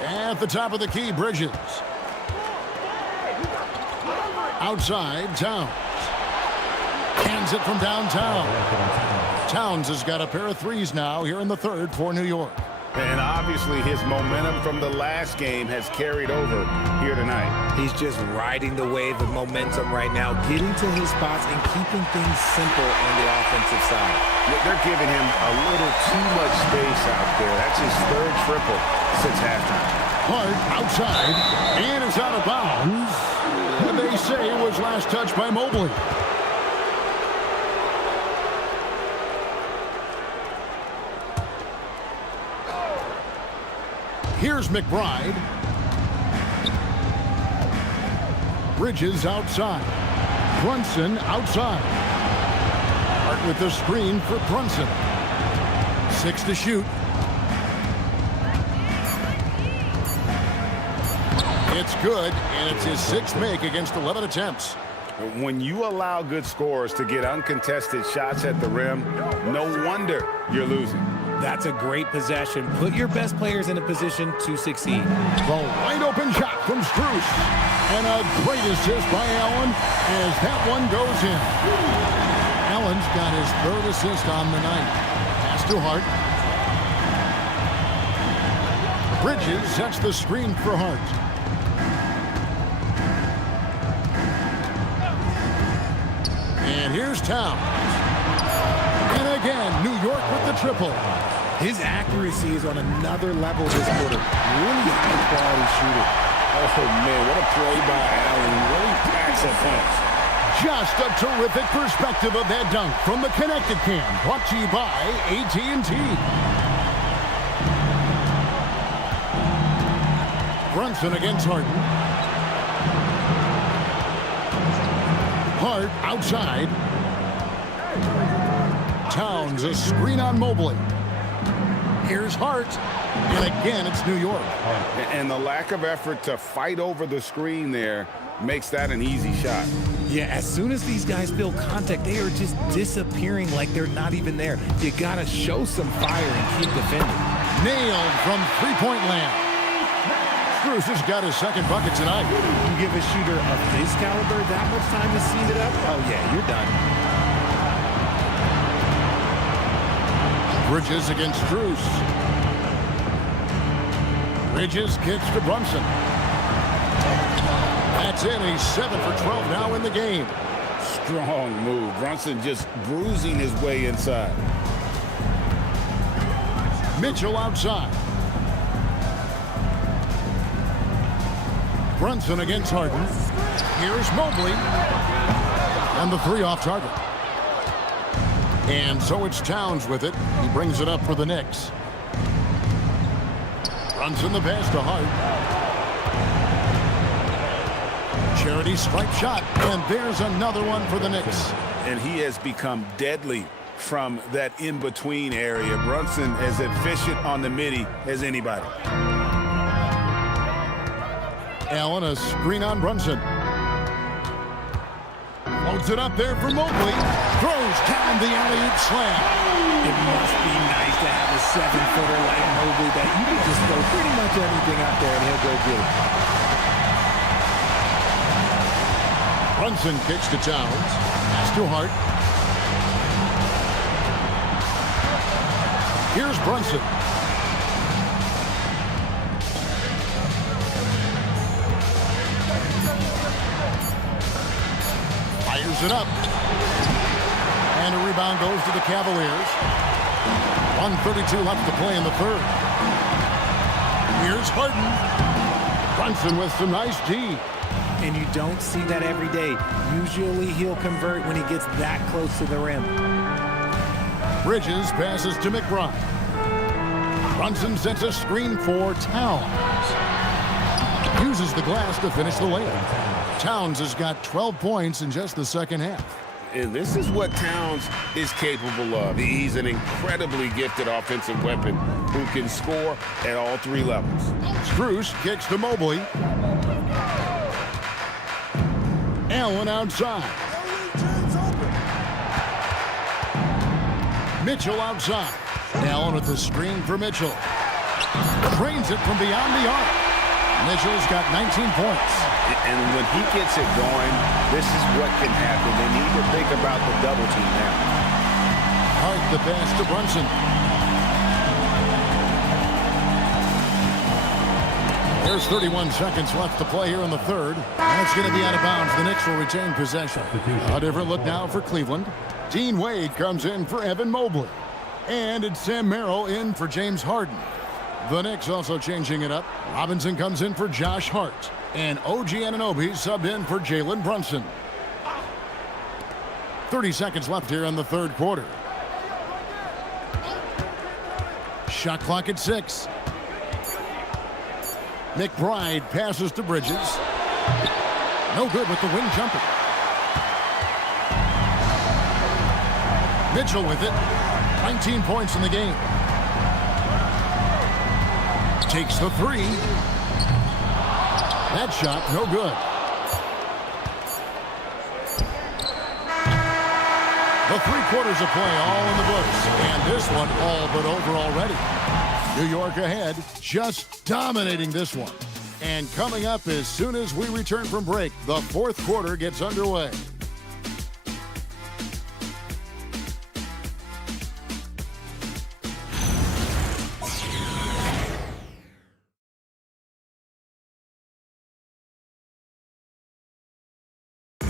At the top of the key, Bridges. Outside, Towns. Hands it from downtown. Towns has got a pair of threes now here in the third for New York. And obviously his momentum from the last game has carried over here tonight. He's just riding the wave of momentum right now, getting to his spots and keeping things simple on the offensive side. They're giving him a little too much space out there. That's his third triple since halftime. Hart outside, and it's out of bounds. They say it was last touched by Mobley. Here's McBride. Bridges outside. Brunson outside. Hart with the screen for Brunson. 6 to shoot. It's good, and it's his 6th make against 11 attempts. When you allow good scorers to get uncontested shots at the rim, no wonder you're losing. That's a great possession. Put your best players in a position to succeed. The wide open shot from Strus. And a great assist by Allen as that one goes in. Allen's got his 3rd assist on the night. Pass to Hart. Bridges sets the screen for Hart. And here's Towns. And again, New York with the triple. His accuracy is on another level this quarter. Really high-quality shooter. Oh, man, what a play by Allen. He really packs a punch. Just a terrific perspective of that dunk from the Connected Cam. Brought to you by AT&T. Brunson against Harden. Hart outside. Towns, a screen on Mobley. Here's Hart. And again, it's New York. And the lack of effort to fight over the screen there makes that an easy shot. Yeah, as soon as these guys feel contact, they are just disappearing like they're not even there. You got to show some fire and keep defending. Nailed from three-point land. Strus has got his 2nd bucket tonight. You give a shooter of this caliber that much time to seed it up, oh yeah, you're done. Bridges against Strus. Bridges kicks to Brunson. That's in. He's 7 for 12 now in the game. Strong move. Brunson just bruising his way inside. Mitchell outside. Brunson against Harden. Here's Mobley. And the 3 off target. And so it's Towns with it. He brings it up for the Knicks. Brunson the pass to Hart. Charity stripe shot. And there's another one for the Knicks. And he has become deadly from that in-between area. Brunson as efficient on the midi as anybody. Allen, a screen on Brunson. Floats it up there for Mobley. Throws down the alley-oop slam. It must be nice to have a 7-footer like Mobley that you can just throw pretty much anything out there and he'll go get it. Brunson kicks to Towns. Pass to Hart. Here's Brunson. Fires it up. And a rebound goes to the Cavaliers. 1:32 left to play in the third. Here's Harden. Brunson with some nice D. And you don't see that every day. Usually he'll convert when he gets that close to the rim. Bridges passes to McBride. Brunson sets a screen for Towns. Uses the glass to finish the layup. Towns has got 12 points in just the second half. And this is what Towns is capable of. He's an incredibly gifted offensive weapon who can score at all three levels. Strus kicks to Mobley. Allen outside. Mitchell outside. Allen with the screen for Mitchell. Trains it from beyond the arc. Mitchell's got 19 points. And when he gets it going, this is what can happen. They need to think about the double team now. Hart the pass to Brunson. There's 31 seconds left to play here in the third. And it's going to be out of bounds. The Knicks will retain possession. A different look now for Cleveland. Dean Wade comes in for Evan Mobley. And it's Sam Merrill in for James Harden. The Knicks also changing it up. Robinson comes in for Josh Hart. And OG Anunoby subbed in for Jalen Brunson. 30 seconds left here in the third quarter. Shot clock at 6. McBride passes to Bridges. No good with the wing jumper. Mitchell with it. 19 points in the game. Takes the three. That shot, no good. The 3 quarters of play all in the books. And this one all but over already. New York ahead, just dominating this one. And coming up as soon as we return from break, the fourth quarter gets underway.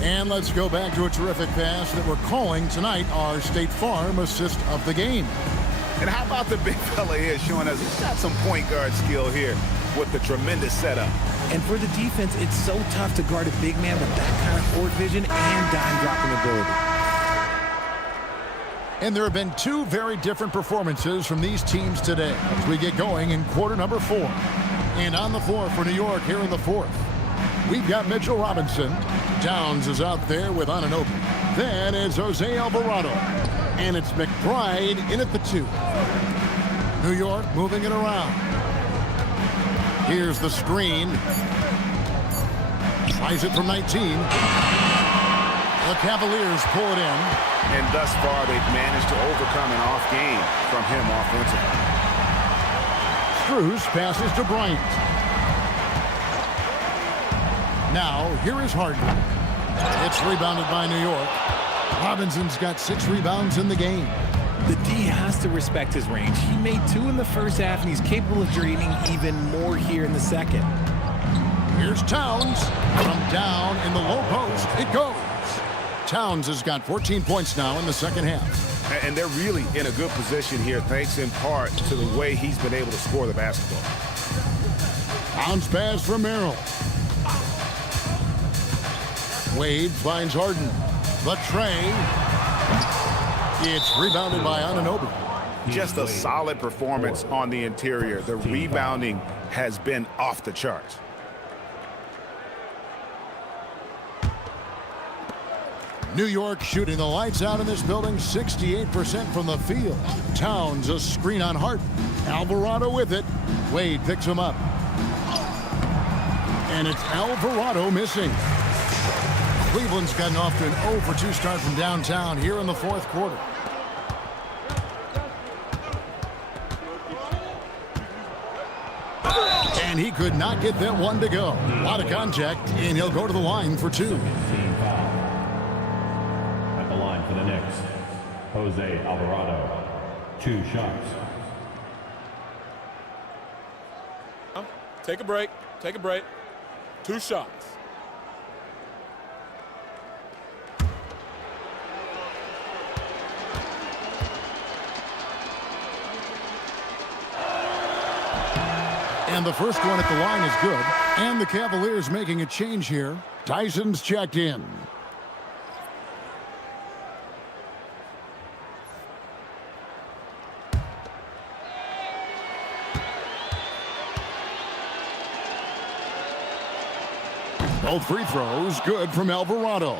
And let's go back to a terrific pass that we're calling tonight our State Farm assist of the game. And how about the big fella here showing us he's got some point guard skill here with the tremendous setup. And for the defense, it's so tough to guard a big man with that kind of court vision and dime dropping ability. And there have been 2 very different performances from these teams today as we get going in quarter number 4. And on the floor for New York here in the fourth, we've got Mitchell Robinson. Towns is out there with Anunoby. Then it's Jose Alvarado. And it's McBride in at the 2. New York moving it around. Here's the screen. Tries it from 19. The Cavaliers pull it in. And thus far, they've managed to overcome an off game from him offensively. Strus passes to Bryant. Now, here is Harden. It's rebounded by New York. Robinson's got 6 rebounds in the game. The D has to respect his range. He made 2 in the first half, and he's capable of draining even more here in the second. Here's Towns. From down in the low post, it goes. Towns has got 14 points now in the second half. And they're really in a good position here, thanks in part to the way he's been able to score the basketball. Bounce pass from Merrill. Wade finds Harden. The tray. It's rebounded by Anunoby. Just a solid performance on the interior. The rebounding has been off the charts. New York shooting the lights out in this building, 68% from the field. Towns a screen on Hart. Alvarado with it. Wade picks him up. And it's Alvarado missing. Cleveland's gotten off to an 0-for-2 start from downtown here in the fourth quarter. And he could not get that one to go. A lot of contact, and he'll go to the line for 2. At the line for the Knicks, Jose Alvarado. 2 shots. Take a break. Take a break. 2 shots. And the first one at the line is good. And the Cavaliers making a change here. Tyson's checked in. Both free throws good from Alvarado.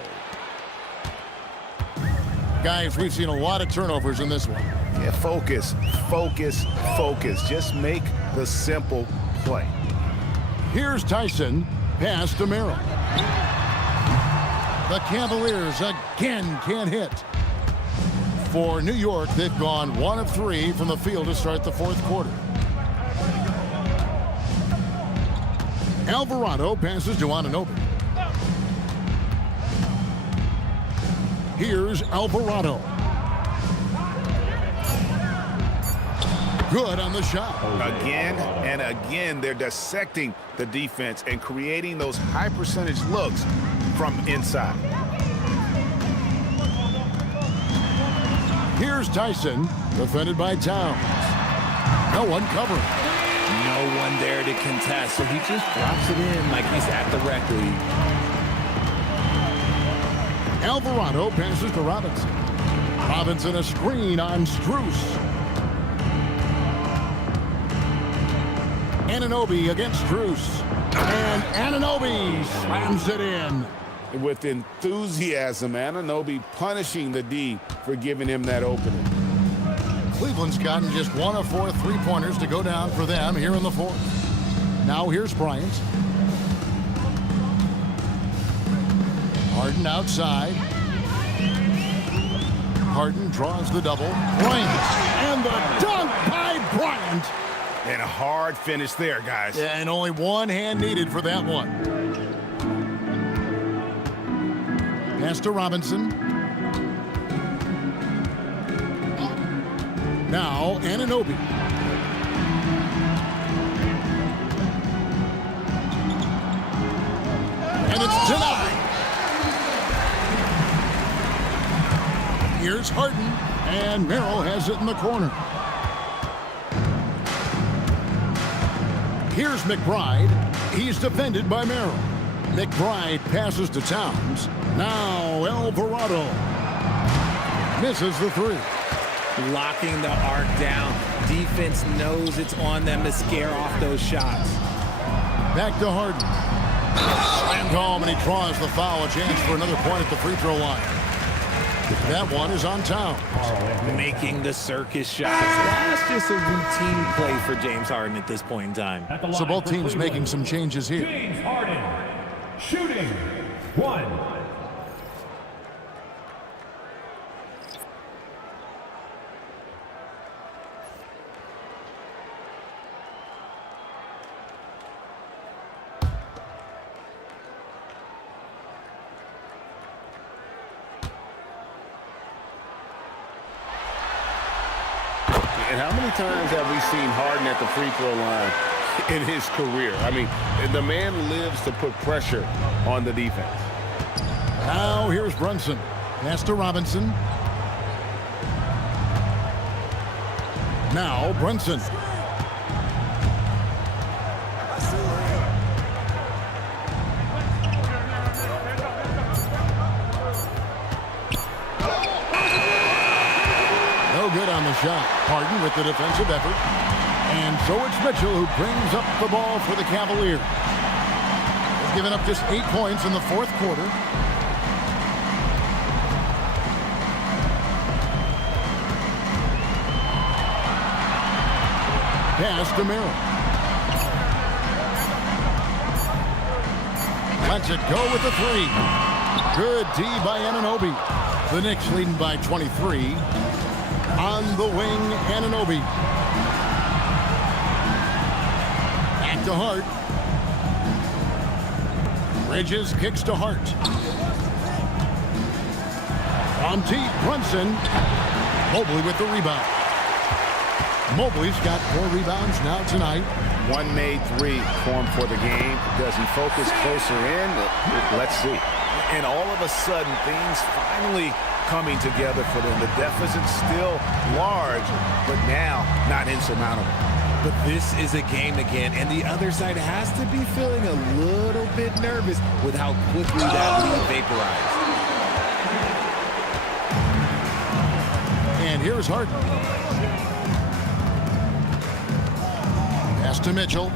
Guys, we've seen a lot of turnovers in this one. Yeah, focus, focus, focus. Just make the simple play. Here's Tyson. Pass to Merrill. The Cavaliers again can't hit. For New York, they've gone 1 of 3 from the field to start the fourth quarter. Alvarado passes to Anunoby. Here's Alvarado. Good on the shot. Again and again, they're dissecting the defense and creating those high percentage looks from inside. Here's Tyson, defended by Towns. No one covering. No one there to contest, so he just drops it in like he's at the rec league. Alvarado passes to Robinson. Robinson a screen on Strus. Anunoby against Strus. And Anunoby slams it in. With enthusiasm, Anunoby punishing the D for giving him that opening. Cleveland's gotten just 1 of 4 3-pointers to go down for them here in the fourth. Now here's Bryant. Harden outside. Harden draws the double. Bryant. And the dunk by Bryant. And a hard finish there, guys. And only one hand needed for that one. Pass to Robinson. Now Anunoby. And it's denied. Here's Harden. And Merrill has it in the corner. Here's McBride. He's defended by Merrill. McBride passes to Towns. Now Alvarado misses the 3. Locking the arc down. Defense knows it's on them to scare off those shots. Back to Harden. Slammed home, and he draws the foul. A chance for another point at the free throw line. That one is on Towns. Making the circus shots. That's just a routine play for James Harden at this point in time. So both teams making some changes here. James Harden, shooting 1. And how many times have we seen Harden at the free throw line in his career? I mean, the man lives to put pressure on the defense. Now here's Brunson. Pass to Robinson. Now Brunson. No good on the shot. Harden with the defensive effort. And so it's Mitchell who brings up the ball for the Cavaliers. They've given up just 8 points in the fourth quarter. Pass to Merrill. Lets it go with the 3. Good D by Anunoby. The Knicks leading by 23. On the wing, Anunoby. Back to Hart. Bridges kicks to Hart. From deep, Brunson. Mobley with the rebound. Mobley's got 4 rebounds now tonight. One made three for him for the game. Does he focus closer in? Let's see. And all of a sudden, things finally coming together for them. The deficit's still large, but now not insurmountable. But this is a game again, and the other side has to be feeling a little bit nervous with how quickly that lead vaporized. And here's Harden. Pass to Mitchell.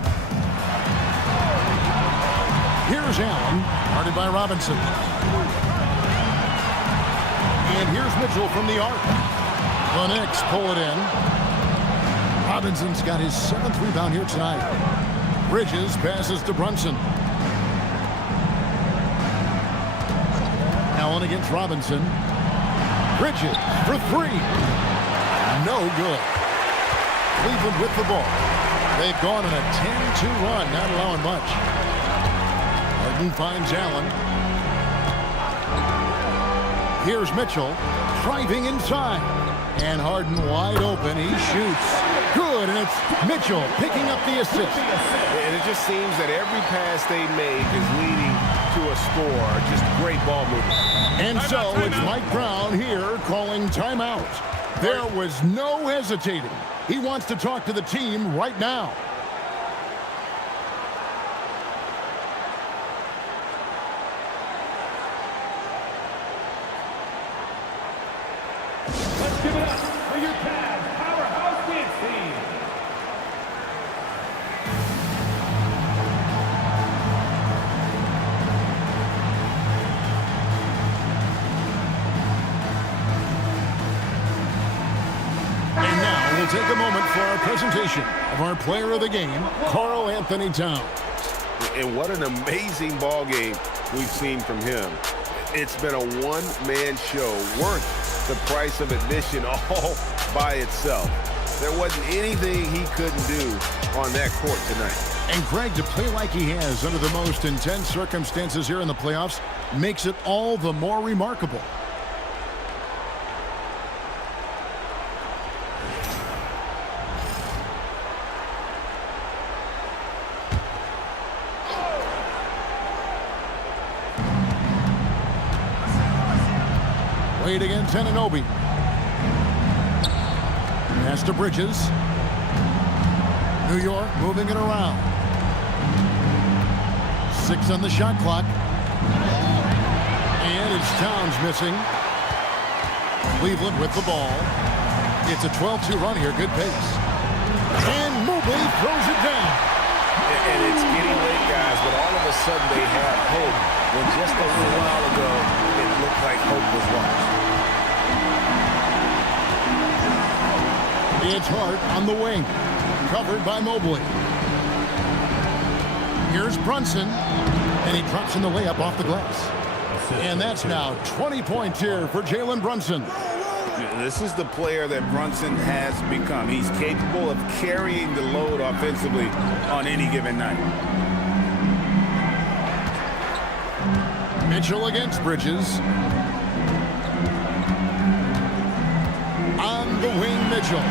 Here's Allen, guarded by Robinson. And here's Mitchell from the arc. The Knicks pull it in. Robinson's got his 7th rebound here tonight. Bridges passes to Brunson. Allen against Robinson. Bridges for 3. No good. Cleveland with the ball. They've gone on a 10-2 run, not allowing much. Harden finds Allen. Here's Mitchell driving inside. And Harden wide open. He shoots. Good, and it's Mitchell picking up the assist. And it just seems that every pass they make is leading to a score. Just great ball movement. And so it's Mike Brown here calling timeout. There was no hesitating. He wants to talk to the team right now. Let's give it up for your Cavs powerhouse dance team. And now we'll take a moment for our presentation of our player of the game, Karl Anthony Towns. And what an amazing ball game we've seen from him. It's been a one-man show worth the price of admission all by itself. There wasn't anything he couldn't do on that court tonight. And Greg, to play like he has under the most intense circumstances here in the playoffs makes it all the more remarkable. Wade against Anunoby. Pass to Bridges. New York moving it around. 6 on the shot clock. And it's Towns missing. Cleveland with the ball. It's a 12-2 run here. Good pace. And Mobley throws it down. And it's getting late, guys, but all of a sudden they have hope. When just a little while ago, it looked like hope was lost. It's Hart on the wing. Covered by Mobley. Here's Brunson. And he drops in the layup off the glass. And that's now 20 points here for Jalen Brunson. This is the player that Brunson has become. He's capable of carrying the load offensively on any given night. Mitchell against Bridges. On the wing, Mitchell.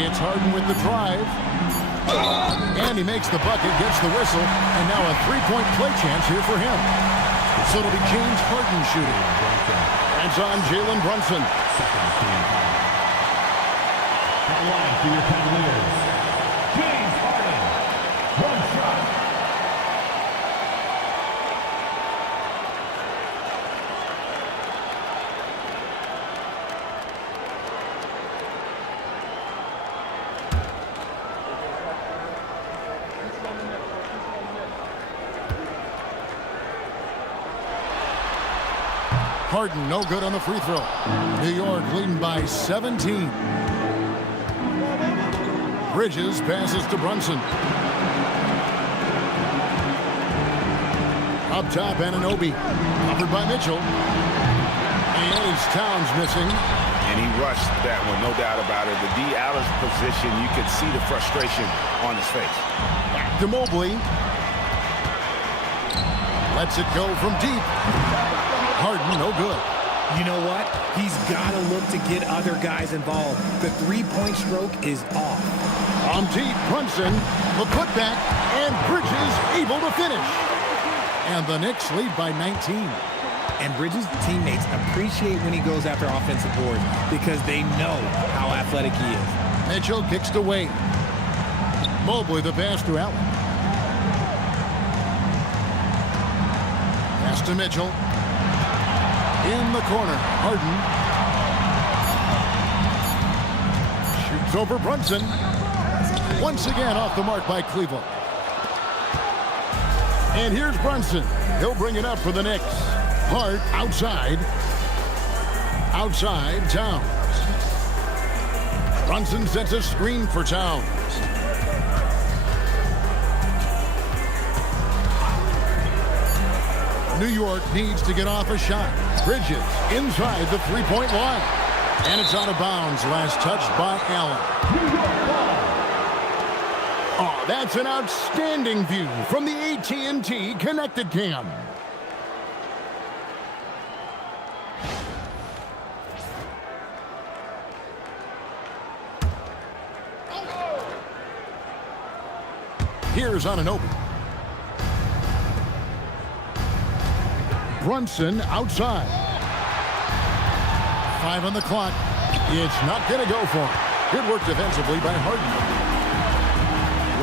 It's Harden with the drive. And he makes the bucket, gets the whistle, and now a three-point play chance here for him. So it'll be James Harden shooting. That's on Jalen Brunson. At line for your Cavaliers, James Harden. One shot. Harden no good on the free throw. New York leading by 17. Bridges passes to Brunson. Up top, Anunoby. Covered by Mitchell. And it's Towns missing. And he rushed that one, no doubt about it. The D out of position, you could see the frustration on his face. Back to Mobley. Lets it go from deep. Harden no good. You know what? He's got to look to get other guys involved. The three-point stroke is off. On deep, Brunson, the putback, and Bridges able to finish. And the Knicks lead by 19. And Bridges' teammates appreciate when he goes after offensive boards because they know how athletic he is. Mitchell kicks to Wade. Mobley the pass to Allen. Pass to Mitchell. In the corner, Harden. Shoots over Brunson. Once again off the mark by Cleveland. And here's Brunson. He'll bring it up for the Knicks. Hart outside. Outside, Towns. Brunson sets a screen for Towns. New York needs to get off a shot. Bridges inside the three-point line. And it's out of bounds. Last touched by Allen. Oh, that's an outstanding view from the AT&T Connected Cam. Here's Anunoby. Brunson outside. 5 on the clock. It's not going to go for him. Good work defensively by Harden.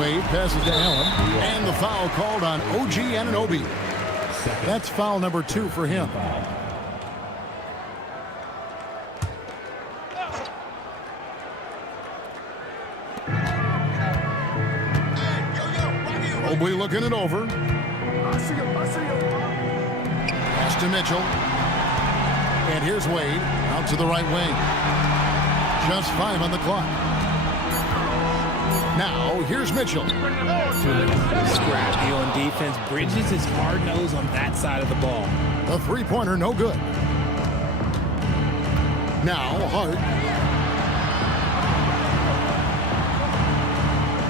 Wade passes to Allen. And the foul called on OG Anunoby. That's foul number 2 for him. Mobley looking it over. Pass to Mitchell. And here's Wade out to the right wing. Just 5 on the clock. Now, here's Mitchell. Scrappy on defense. Bridges is hard-nosed on that side of the ball. The three-pointer, no good. Now, Hart.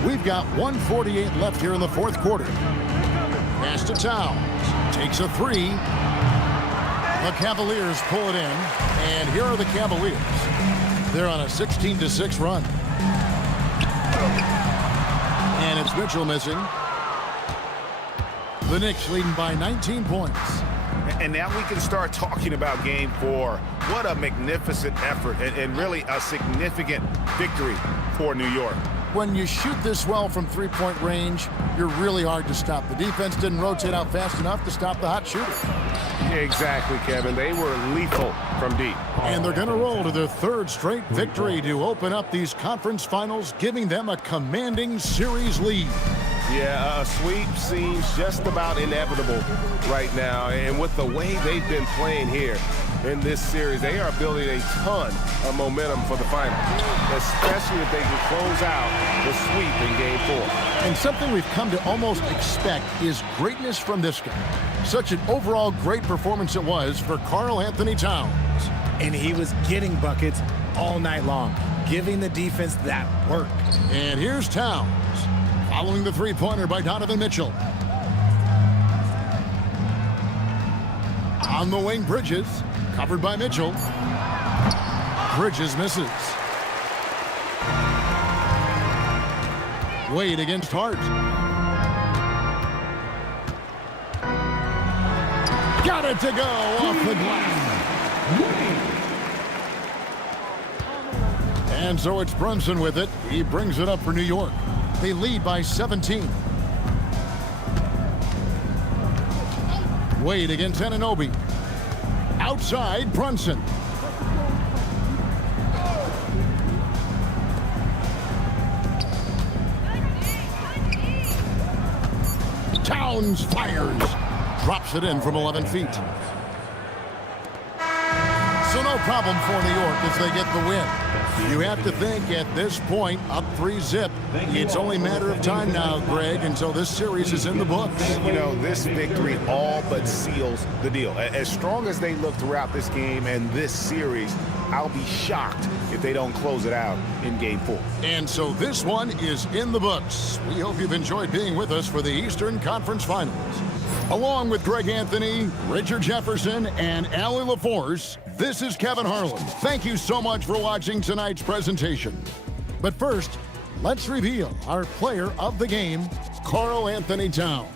We've got 1:48 left here in the fourth quarter. Pass to Towns. Takes a 3. The Cavaliers pull it in. And here are the Cavaliers. They're on a 16-6 run. And it's Mitchell missing. The Knicks leading by 19 points. And now we can start talking about Game 4. What a magnificent effort and really a significant victory for New York. When you shoot this well from three-point range, you're really hard to stop. The defense didn't rotate out fast enough to stop the hot shooter. Exactly, Kevin. They were lethal from deep. And they're going to roll to their 3rd straight victory to open up these conference finals, giving them a commanding series lead. Yeah, a sweep seems just about inevitable right now. And with the way they've been playing here in this series, they are building a ton of momentum for the final, especially if they can close out the sweep in Game 4. And something we've come to almost expect is greatness from this guy. Such an overall great performance it was for Karl Anthony Towns. And he was getting buckets all night long, giving the defense that work. And here's Towns, following the three-pointer by Donovan Mitchell. On the wing, Bridges, covered by Mitchell. Bridges misses. Wade against Hart. Got it to go off the glass. And so it's Brunson with it. He brings it up for New York. They lead by 17. Wade against Anunoby. Outside, Brunson. Towns fires. Drops it in from 11 feet. So no problem for New York as they get the win. You have to think at this point, up 3-zip. It's only a matter of time now, Greg, until this series is in the books. You know, this victory all but seals the deal. As strong as they look throughout this game and this series, I'll be shocked if they don't close it out in Game 4. And so this one is in the books. We hope you've enjoyed being with us for the Eastern Conference Finals. Along with Greg Anthony, Richard Jefferson, and Allie LaForce, This is Kevin Harlan. Thank you so much for watching tonight's presentation. But first, let's reveal our player of the game, Karl Anthony Towns.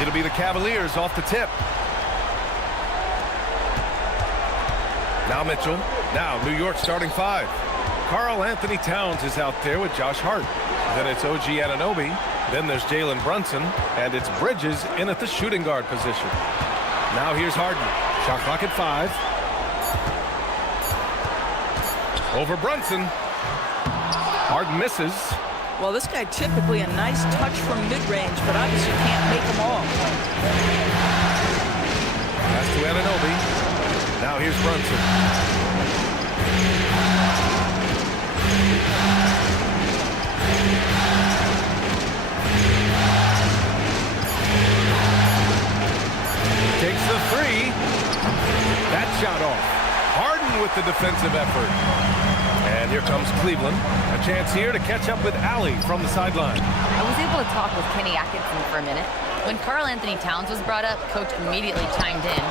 It'll be the Cavaliers off the tip. Now Mitchell. Now New York starting five. Karl Anthony Towns is out there with Josh Hart. Then it's OG Anunoby. Then there's Jalen Brunson. And it's Bridges in at the shooting guard position. Now here's Harden. Shot clock at 5. Over Brunson. Harden misses. Well, this guy typically a nice touch from mid-range, but obviously can't make them all. Pass to Anunoby. Now here's Brunson. Takes the 3. That shot off. Harden with the defensive effort. And here comes Cleveland. A chance here to catch up with Allie from the sideline. I was able to talk with Kenny Atkinson for a minute. When Karl Anthony Towns was brought up, Coach immediately chimed in,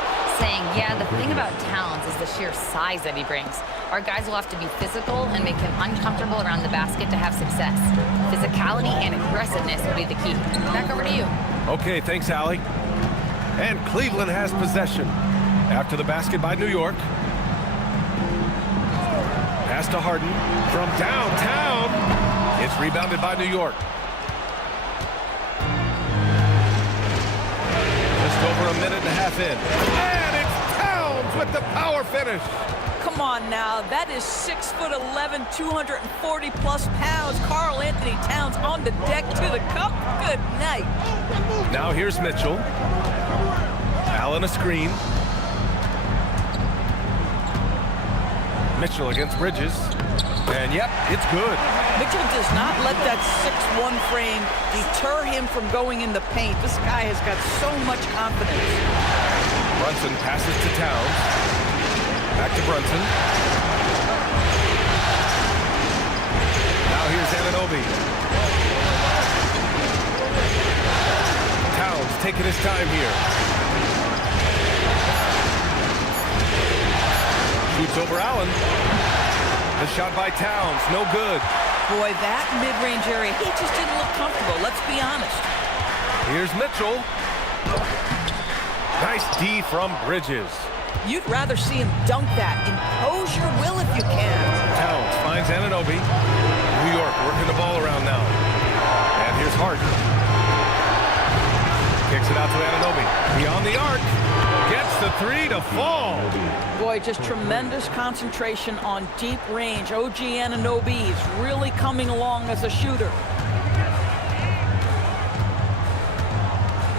saying, yeah, the thing about Towns is the sheer size that he brings. Our guys will have to be physical and make him uncomfortable around the basket to have success. Physicality and aggressiveness will be the key. Back over to you. Okay, thanks, Allie. And Cleveland has possession. After the basket by New York. Pass to Harden from downtown. It's rebounded by New York. Just over a minute and a half in. And it's Towns with the power finish. Come on now, that is 6'11", 240-plus pounds. Karl Anthony Towns on the deck to the cup. Good night. Now here's Mitchell. Allen a screen. Mitchell against Bridges. And yep, it's good. Mitchell does not let that 6'1" frame deter him from going in the paint. This guy has got so much confidence. Brunson passes to Towns. Back to Brunson. Now here's Anunoby. Towns taking his time here. Shoots over Allen. The shot by Towns, no good. Boy, that mid-range area, he just didn't look comfortable. Let's be honest. Here's Mitchell. Nice D from Bridges. You'd rather see him dunk that. Impose your will if you can. Towns finds Anunoby. New York working the ball around now. And here's Harden. Kicks it out to Anunoby. Beyond the arc. Gets the three to fall. Boy, just tremendous concentration on deep range. OG Anunoby is really coming along as a shooter.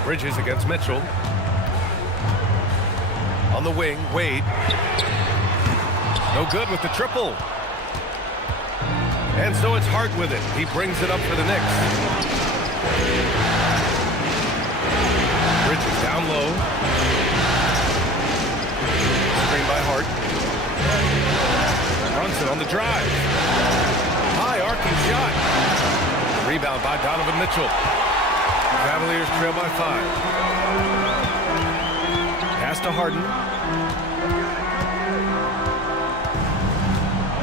Bridges against Mitchell. On the wing, Wade. No good with the triple. And so it's Hart with it. He brings it up for the Knicks. Bridges down low. Screen by Hart. Brunson on the drive. High arcing shot. Rebound by Donovan Mitchell. Cavaliers trail by 5. Pass to Harden.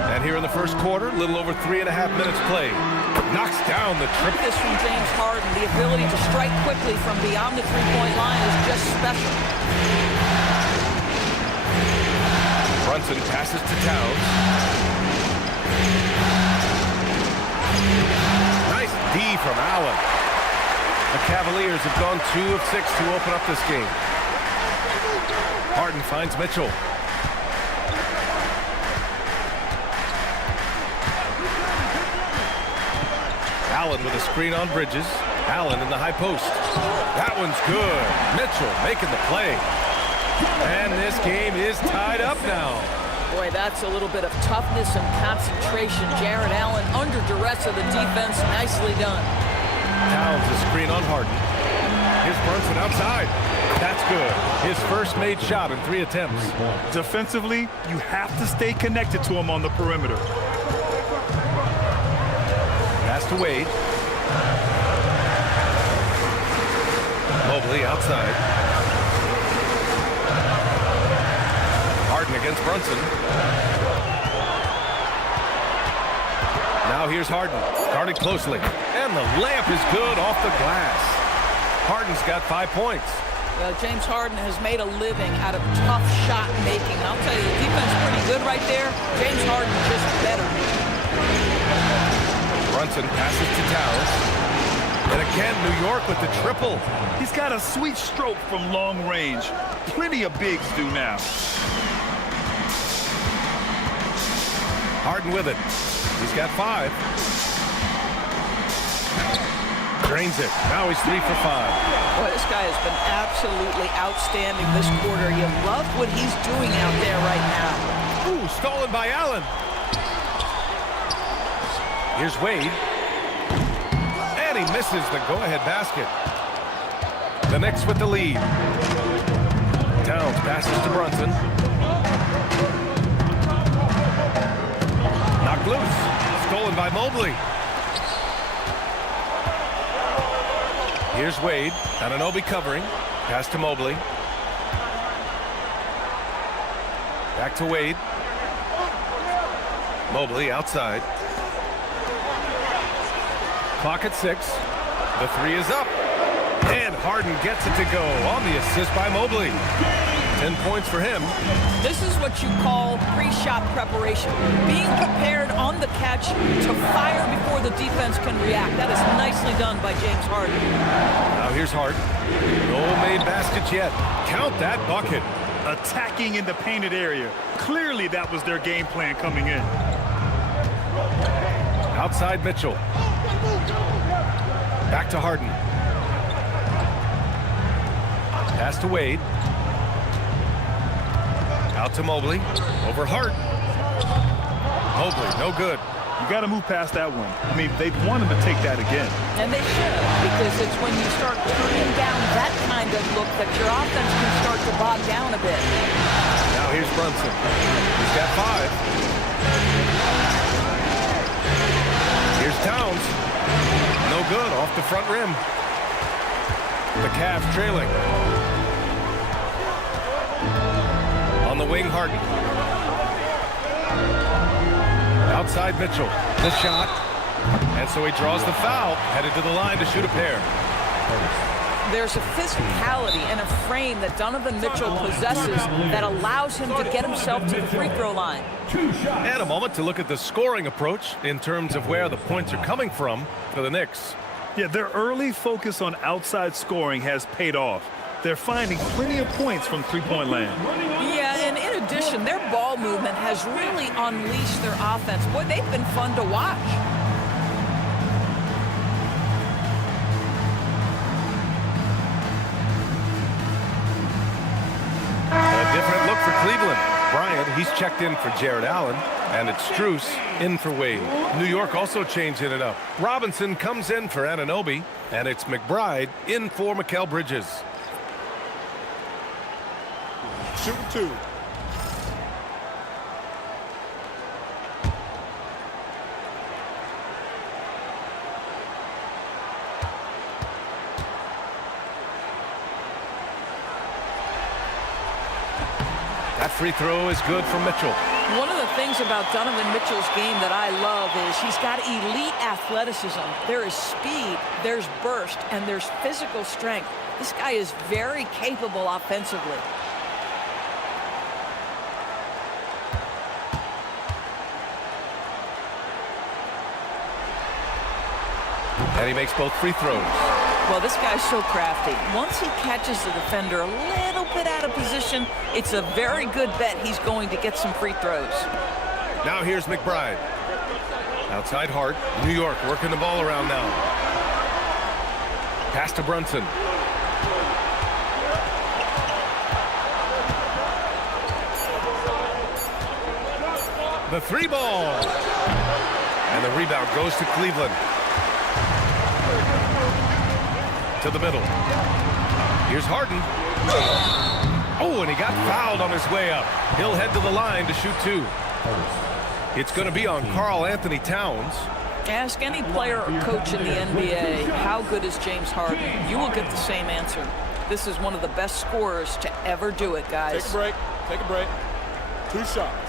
And here in the first quarter, a little over 3.5 minutes played. Knocks down the triple. This from James Harden. The ability to strike quickly from beyond the three-point line is just special. Brunson passes to Towns. Nice D from Allen. The Cavaliers have gone 2 of 6 to open up this game. Harden finds Mitchell. Allen with a screen on Bridges. Allen in the high post. That one's good. Mitchell making the play. And this game is tied up now. Boy, that's a little bit of toughness and concentration. Jared Allen under duress of the defense. Nicely done. Towns a screen on Harden. Here's Brunson outside. That's good. His first made shot in 3 attempts. Defensively, you have to stay connected to him on the perimeter. Pass to Wade. Mobley outside. Harden against Brunson. Now here's Harden. Guarded closely. And the layup is good off the glass. Harden's got 5 points. Well, James Harden has made a living out of tough shot making. I'll tell you, the defense is pretty good right there. James Harden just better. Brunson passes to Towns. And again, New York with the triple. He's got a sweet stroke from long range. Plenty of bigs do now. Harden with it. He's got 5. Drains it. Now he's 3 for 5. Boy, this guy has been absolutely outstanding this quarter. You love what he's doing out there right now. Ooh, stolen by Allen. Here's Wade. And he misses the go-ahead basket. The Knicks with the lead. Towns passes to Brunson. Knocked loose. Stolen by Mobley. Here's Wade. Anunoby covering. Pass to Mobley. Back to Wade. Mobley outside. Clock at 6. The 3 is up. And Harden gets it to go on the assist by Mobley. 10 points for him. This is what you call pre-shot preparation. Being prepared on the catch to fire before the defense can react. That is nicely done by James Harden. Now here's Harden. No made baskets yet. Count that bucket. Attacking in the painted area. Clearly that was their game plan coming in. Outside Mitchell. Back to Harden. Pass to Wade. Out to Mobley. Over Hart. Mobley, no good. You got to move past that one. I mean, they want him to take that again. And they should, because it's when you start turning down that kind of look that your offense can start to bog down a bit. Now here's Brunson. He's got 5. Here's Towns. No good, off the front rim. The Cavs trailing. On the wing, Harden. Outside Mitchell. The shot. And so he draws the foul, headed to the line to shoot a pair. There's a physicality and a frame that Donovan Mitchell possesses that allows him to get himself to the free throw line. And a moment to look at the scoring approach in terms of where the points are coming from for the Knicks. Yeah, their early focus on outside scoring has paid off. They're finding plenty of points from three-point land. Yeah, and in addition, their ball movement has really unleashed their offense. Boy, they've been fun to watch. A different look for Cleveland. Bryant, he's checked in for Jared Allen, and it's Strus in for Wade. New York also changing it up. Robinson comes in for Anunoby, and it's McBride in for Mikal Bridges. Shooting 2. That free throw is good for Mitchell. One of the things about Donovan Mitchell's game that I love is he's got elite athleticism. There is speed, there's burst, and there's physical strength. This guy is very capable offensively. And he makes both free throws. Well, this guy's so crafty. Once he catches the defender a little bit out of position, it's a very good bet he's going to get some free throws. Now here's McBride. Outside Hart. New York working the ball around now. Pass to Brunson. The three ball. And the rebound goes to Cleveland. To the middle. Here's Harden. Oh, and he got fouled on his way up. He'll head to the line to shoot 2. It's going to be on Karl Anthony Towns. Ask any player or coach in the NBA, how good is James Harden? You will get the same answer. This is one of the best scorers to ever do it, guys. Take a break. Take a break. 2 shots.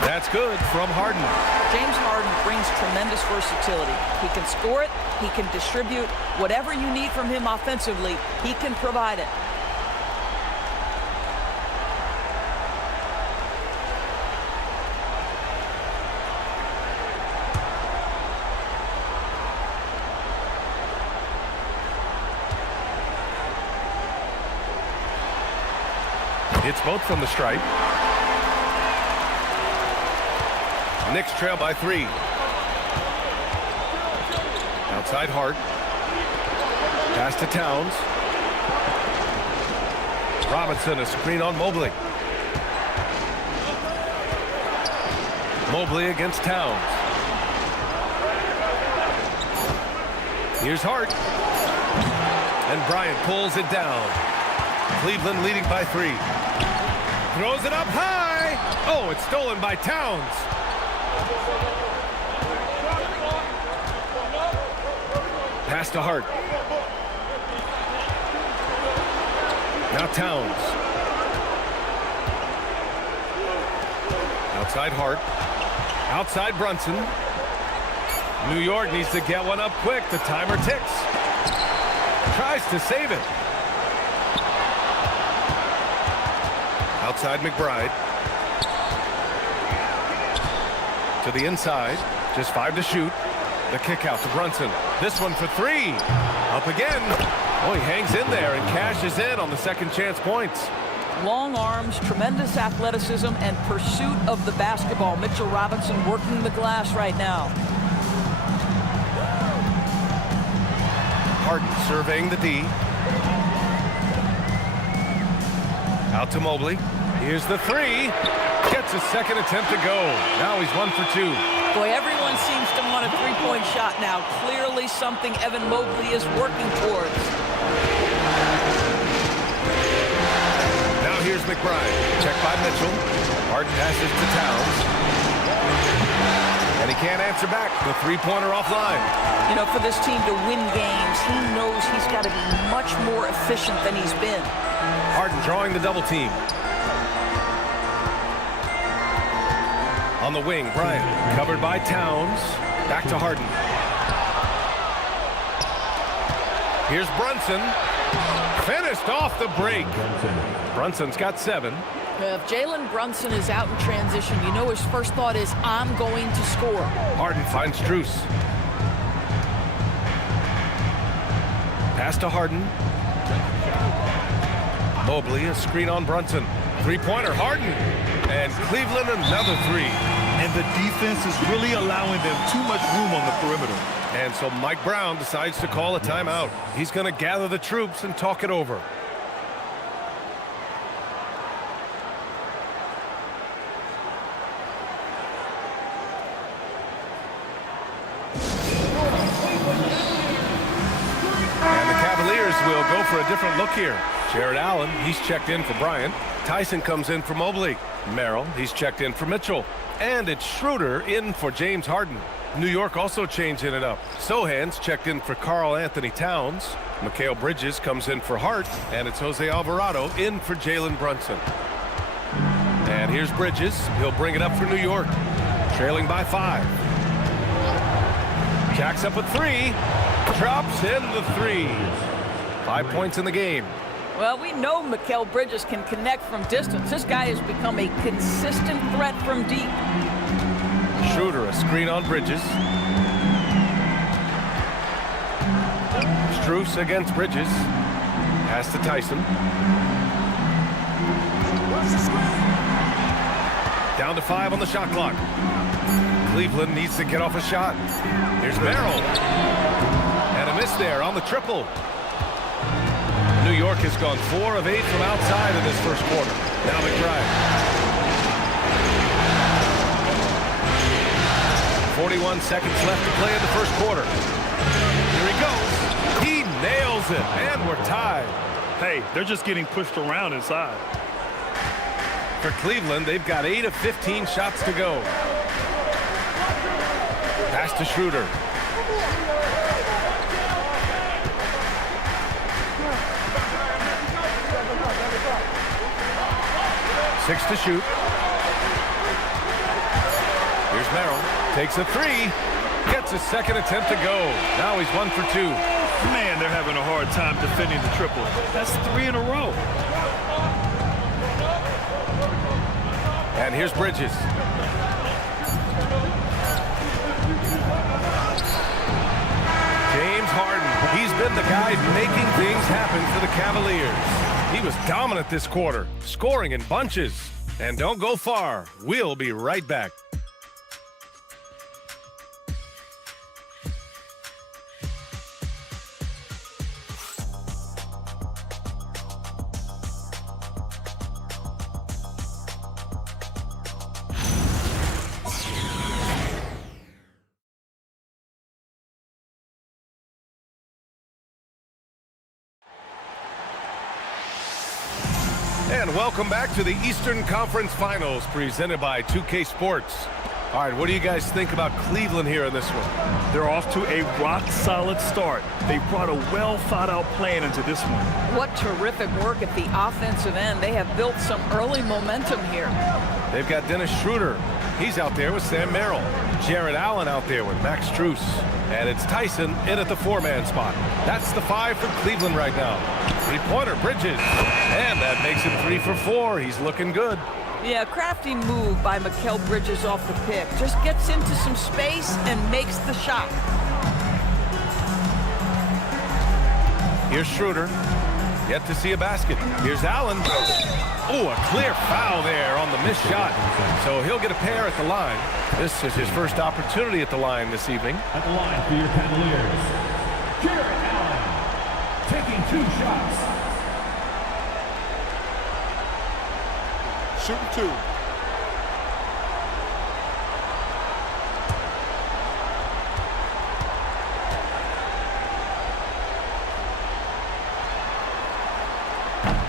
That's good from Harden. James Harden brings tremendous versatility. He can score it, he can distribute. Whatever you need from him offensively, he can provide it. It's both from the stripe. Knicks trail by 3. Outside Hart. Pass to Towns. Robinson, a screen on Mobley. Mobley against Towns. Here's Hart. And Bryant pulls it down. Cleveland leading by 3. Throws it up high. Oh, it's stolen by Towns. Pass to Hart. Now Towns. Outside Hart. Outside Brunson. New York needs to get one up quick. The timer ticks. Tries to save it. Outside McBride. To the inside. Just 5 to shoot. The kick out to Brunson. This one for 3. Up again. Oh, he hangs in there and cashes in on the second chance points. Long arms, tremendous athleticism, and pursuit of the basketball. Mitchell Robinson working the glass right now. Harden surveying the D. Out to Mobley. Here's the 3. Gets a second attempt to go. Now he's 1 for 2. Boy, everyone seems to want a three-point shot now. Clearly something Evan Mobley is working towards. Now here's McBride. Checked by Mitchell. Harden passes to Towns. And he can't answer back. The three-pointer offline. You know, for this team to win games, he knows he's got to be much more efficient than he's been. Harden drawing the double team. On the wing, Bryant. Covered by Towns. Back to Harden. Here's Brunson. Finished off the break. Brunson's got 7. If Jalen Brunson is out in transition, you know his first thought is, I'm going to score. Harden finds Strus. Pass to Harden. Mobley, a screen on Brunson. Three-pointer, Harden. And Cleveland, another 3. And the defense is really allowing them too much room on the perimeter. And so Mike Brown decides to call a timeout. He's going to gather the troops and talk it over. And the Cavaliers will go for a different look here. Jared Allen, he's checked in for Bryant. Tyson comes in for Mobley. Merrill, he's checked in for Mitchell. And it's Schroeder in for James Harden. New York also changing it up. Sohan's checked in for Karl Anthony Towns. Mikal Bridges comes in for Hart. And it's Jose Alvarado in for Jalen Brunson. And here's Bridges. He'll bring it up for New York. Trailing by 5. Jacks up a 3. Drops in the 3. 5 points in the game. Well, we know Mikal Bridges can connect from distance. This guy has become a consistent threat from deep. Schroeder, a screen on Bridges. Strus against Bridges. Pass to Tyson. Down to 5 on the shot clock. Cleveland needs to get off a shot. Here's Merrill. And a miss there on the triple. New York has gone 4 of 8 from outside in this first quarter. Now McBride. 41 seconds left to play in the first quarter. Here he goes. He nails it, and we're tied. Hey, they're just getting pushed around inside. For Cleveland, they've got 8 of 15 shots to go. Pass to Schroeder. Six to shoot. Here's Merrill. Takes a 3. Gets his second attempt to go. Now he's 1 for 2. Man, they're having a hard time defending the triple. That's 3 in a row. And here's Bridges. James Harden. He's been the guy making things happen for the Cavaliers. He was dominant this quarter, scoring in bunches. And don't go far. We'll be right back. And welcome back to the Eastern Conference Finals presented by 2K Sports. All right, what do you guys think about Cleveland here in this one? They're off to a rock-solid start. They brought a well-thought-out plan into this one. What terrific work at the offensive end. They have built some early momentum here. They've got Dennis Schroeder. He's out there with Sam Merrill. Jared Allen out there with Max Strus. And it's Tyson in at the 4-man spot. That's the 5 for Cleveland right now. Three-pointer, Bridges. And that makes him 3 for 4. He's looking good. Yeah, crafty move by Mikal Bridges off the pick. Just gets into some space and makes the shot. Here's Schroeder. Yet to see a basket. Here's Allen. Oh, a clear foul there on the missed shot. So he'll get a pair at the line. This is his first opportunity at the line this evening. At the line for your Cavaliers, Jared Allen, taking 2 shots. Shooting 2.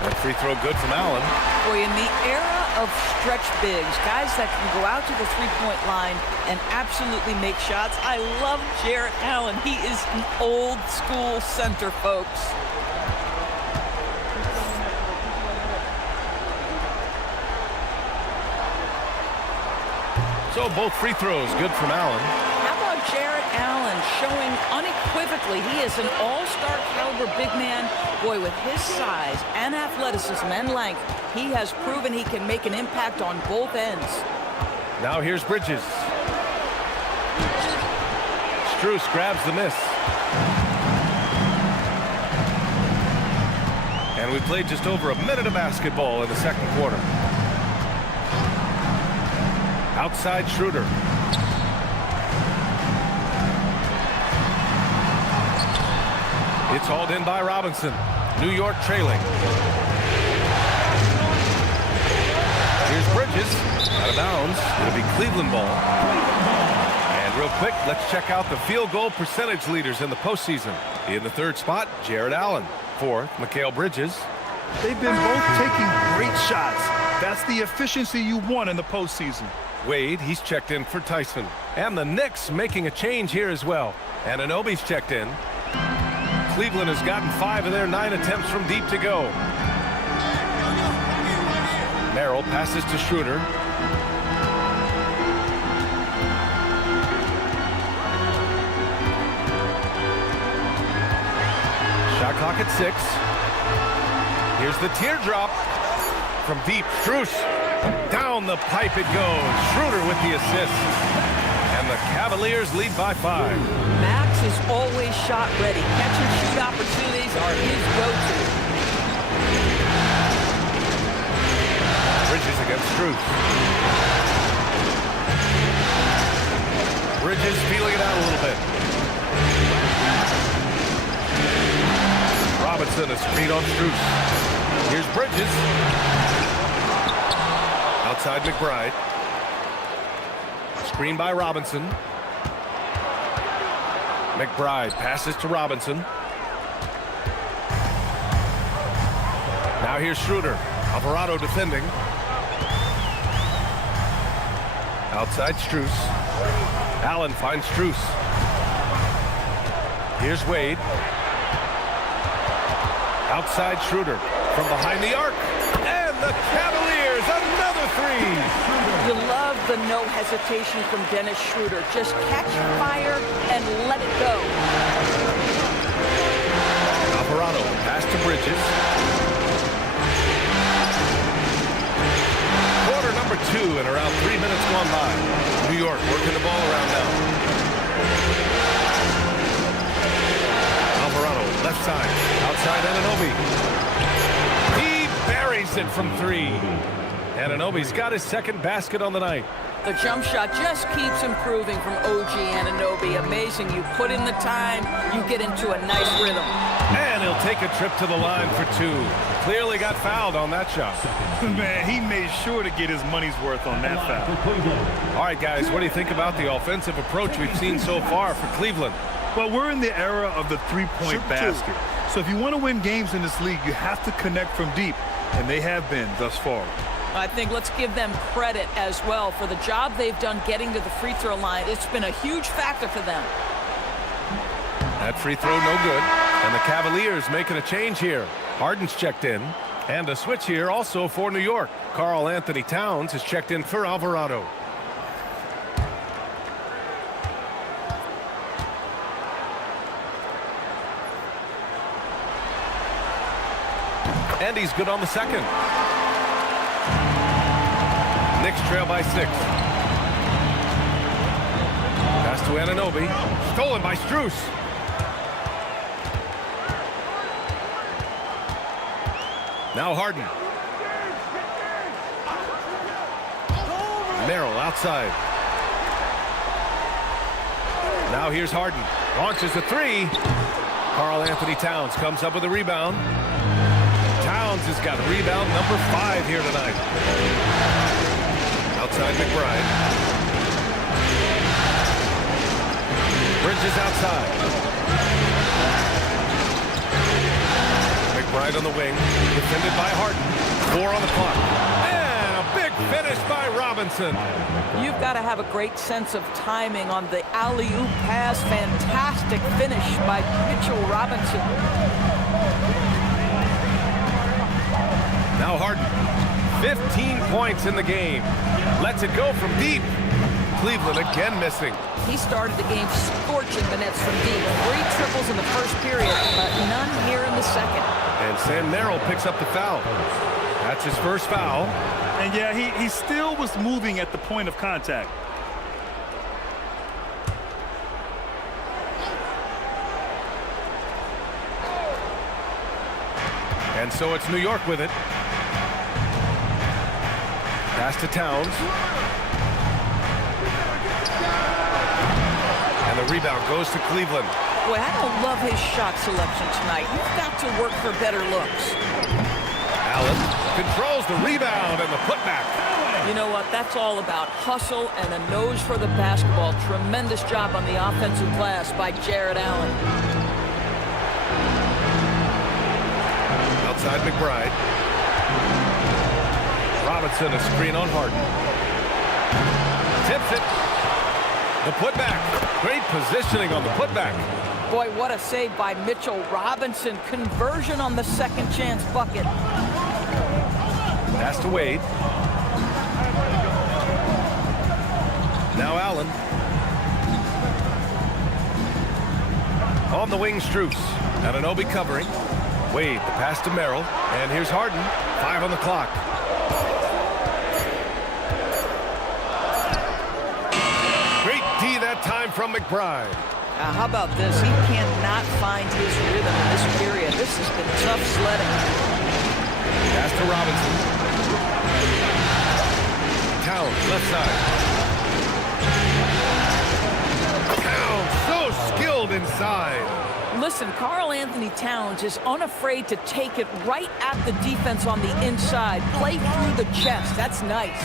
That free throw good from Allen. Boy, in the era of stretch bigs, guys that can go out to the three-point line and absolutely make shots. I love Jarrett Allen. He is an old-school center, folks. So both free throws good from Allen. How about Jarrett Allen showing unequivocally he is an all-star caliber big man? Boy, with his size and athleticism and length, he has proven he can make an impact on both ends. Now here's Bridges. Strus grabs the miss. And we played just over a minute of basketball in the second quarter. Outside Schroeder. It's hauled in by Robinson. New York trailing. Here's Bridges. Out of bounds. It'll be Cleveland ball. And real quick, let's check out the field goal percentage leaders in the postseason. In the third spot, Jarrett Allen. Fourth, Mikal Bridges. They've been both taking great shots. That's the efficiency you want in the postseason. Wade, he's checked in for Tyson. And the Knicks making a change here as well. Anunoby's checked in. Cleveland has gotten 5 of their 9 attempts from deep to go. Merrill passes to Schroeder. Shot clock at 6. Here's the teardrop from deep. Strus. Down the pipe it goes. Schroeder with the assist. And the Cavaliers lead by 5. Max is always shot ready. Catch and shoot opportunities are his go-to. Bridges against Strus. Bridges feeling it out a little bit. Robinson a screen on Strus. Here's Bridges. Outside McBride. Screen by Robinson. McBride passes to Robinson. Now here's Schroeder. Alvarado defending. Outside Strus. Allen finds Strus. Here's Wade. Outside Schroeder. From behind the arc. And the Cavaliers, another 3. You love the no hesitation from Dennis Schroeder. Just catch fire and let it go. Alvarado pass to Bridges. Quarter number 2 and around 3 minutes gone by. New York working the ball around now. Alvarado left side. Outside Anunoby. He buries it from 3. Anunoby's got his second basket on the night. The jump shot just keeps improving from OG Anunoby. Amazing. You put in the time, you get into a nice rhythm. And he'll take a trip to the line for 2. Clearly got fouled on that shot. Man, he made sure to get his money's worth on that foul. All right, guys, what do you think about the offensive approach we've seen so far for Cleveland? Well, we're in the era of the three-point basket. So if you want to win games in this league, you have to connect from deep, and they have been thus far. I think let's give them credit as well for the job they've done getting to the free throw line. It's been a huge factor for them. That free throw no good. And the Cavaliers making a change here. Harden's checked in. And a switch here also for New York. Karl Anthony Towns is checked in for Alvarado. And he's good on the second. Knicks trail by 6. Pass to Anunoby. Stolen by Strus. Now Harden. Merrill outside. Now here's Harden. Launches a 3. Karl Anthony Towns comes up with a rebound. Towns has got rebound number 5 here tonight. Outside McBride. Bridges outside. McBride on the wing. Defended by Harden. 4 on the clock. And a big Robinson. You've got to have a great sense of timing on the alley-oop pass. Fantastic finish by Mitchell Robinson. Now Harden, 15 points in the game. Lets it go from deep. Cleveland again missing. He started the game scorching the Nets from deep. 3 triples in the first period, but none here in the second. And Sam Merrill picks up the foul. That's his first foul. And yeah, he still was moving at the point of contact. And so it's New York with it. Pass to Towns. And the rebound goes to Cleveland. Boy, I don't love his shot selection tonight. You've got to work for better looks. Allen controls the rebound and the putback. You know what? That's all about hustle and a nose for the basketball. Tremendous job on the offensive glass by Jared Allen. Outside McBride. Robinson, a screen on Harden. Tips it. The putback. Great positioning on the putback. Boy, what a save by Mitchell Robinson. Conversion on the second chance bucket. Pass to Wade. Now Allen. On the wing, Strus. Anunoby covering. Wade, the pass to Merrill. And here's Harden. 5 on the clock. Great D that time from McBride. How about this? He cannot find his rhythm in this period. This has been tough sledding. Pass to Robinson. Towns, left side. Towns, so skilled inside. Listen, Karl Anthony Towns is unafraid to take it right at the defense on the inside. Play through the chest. That's nice.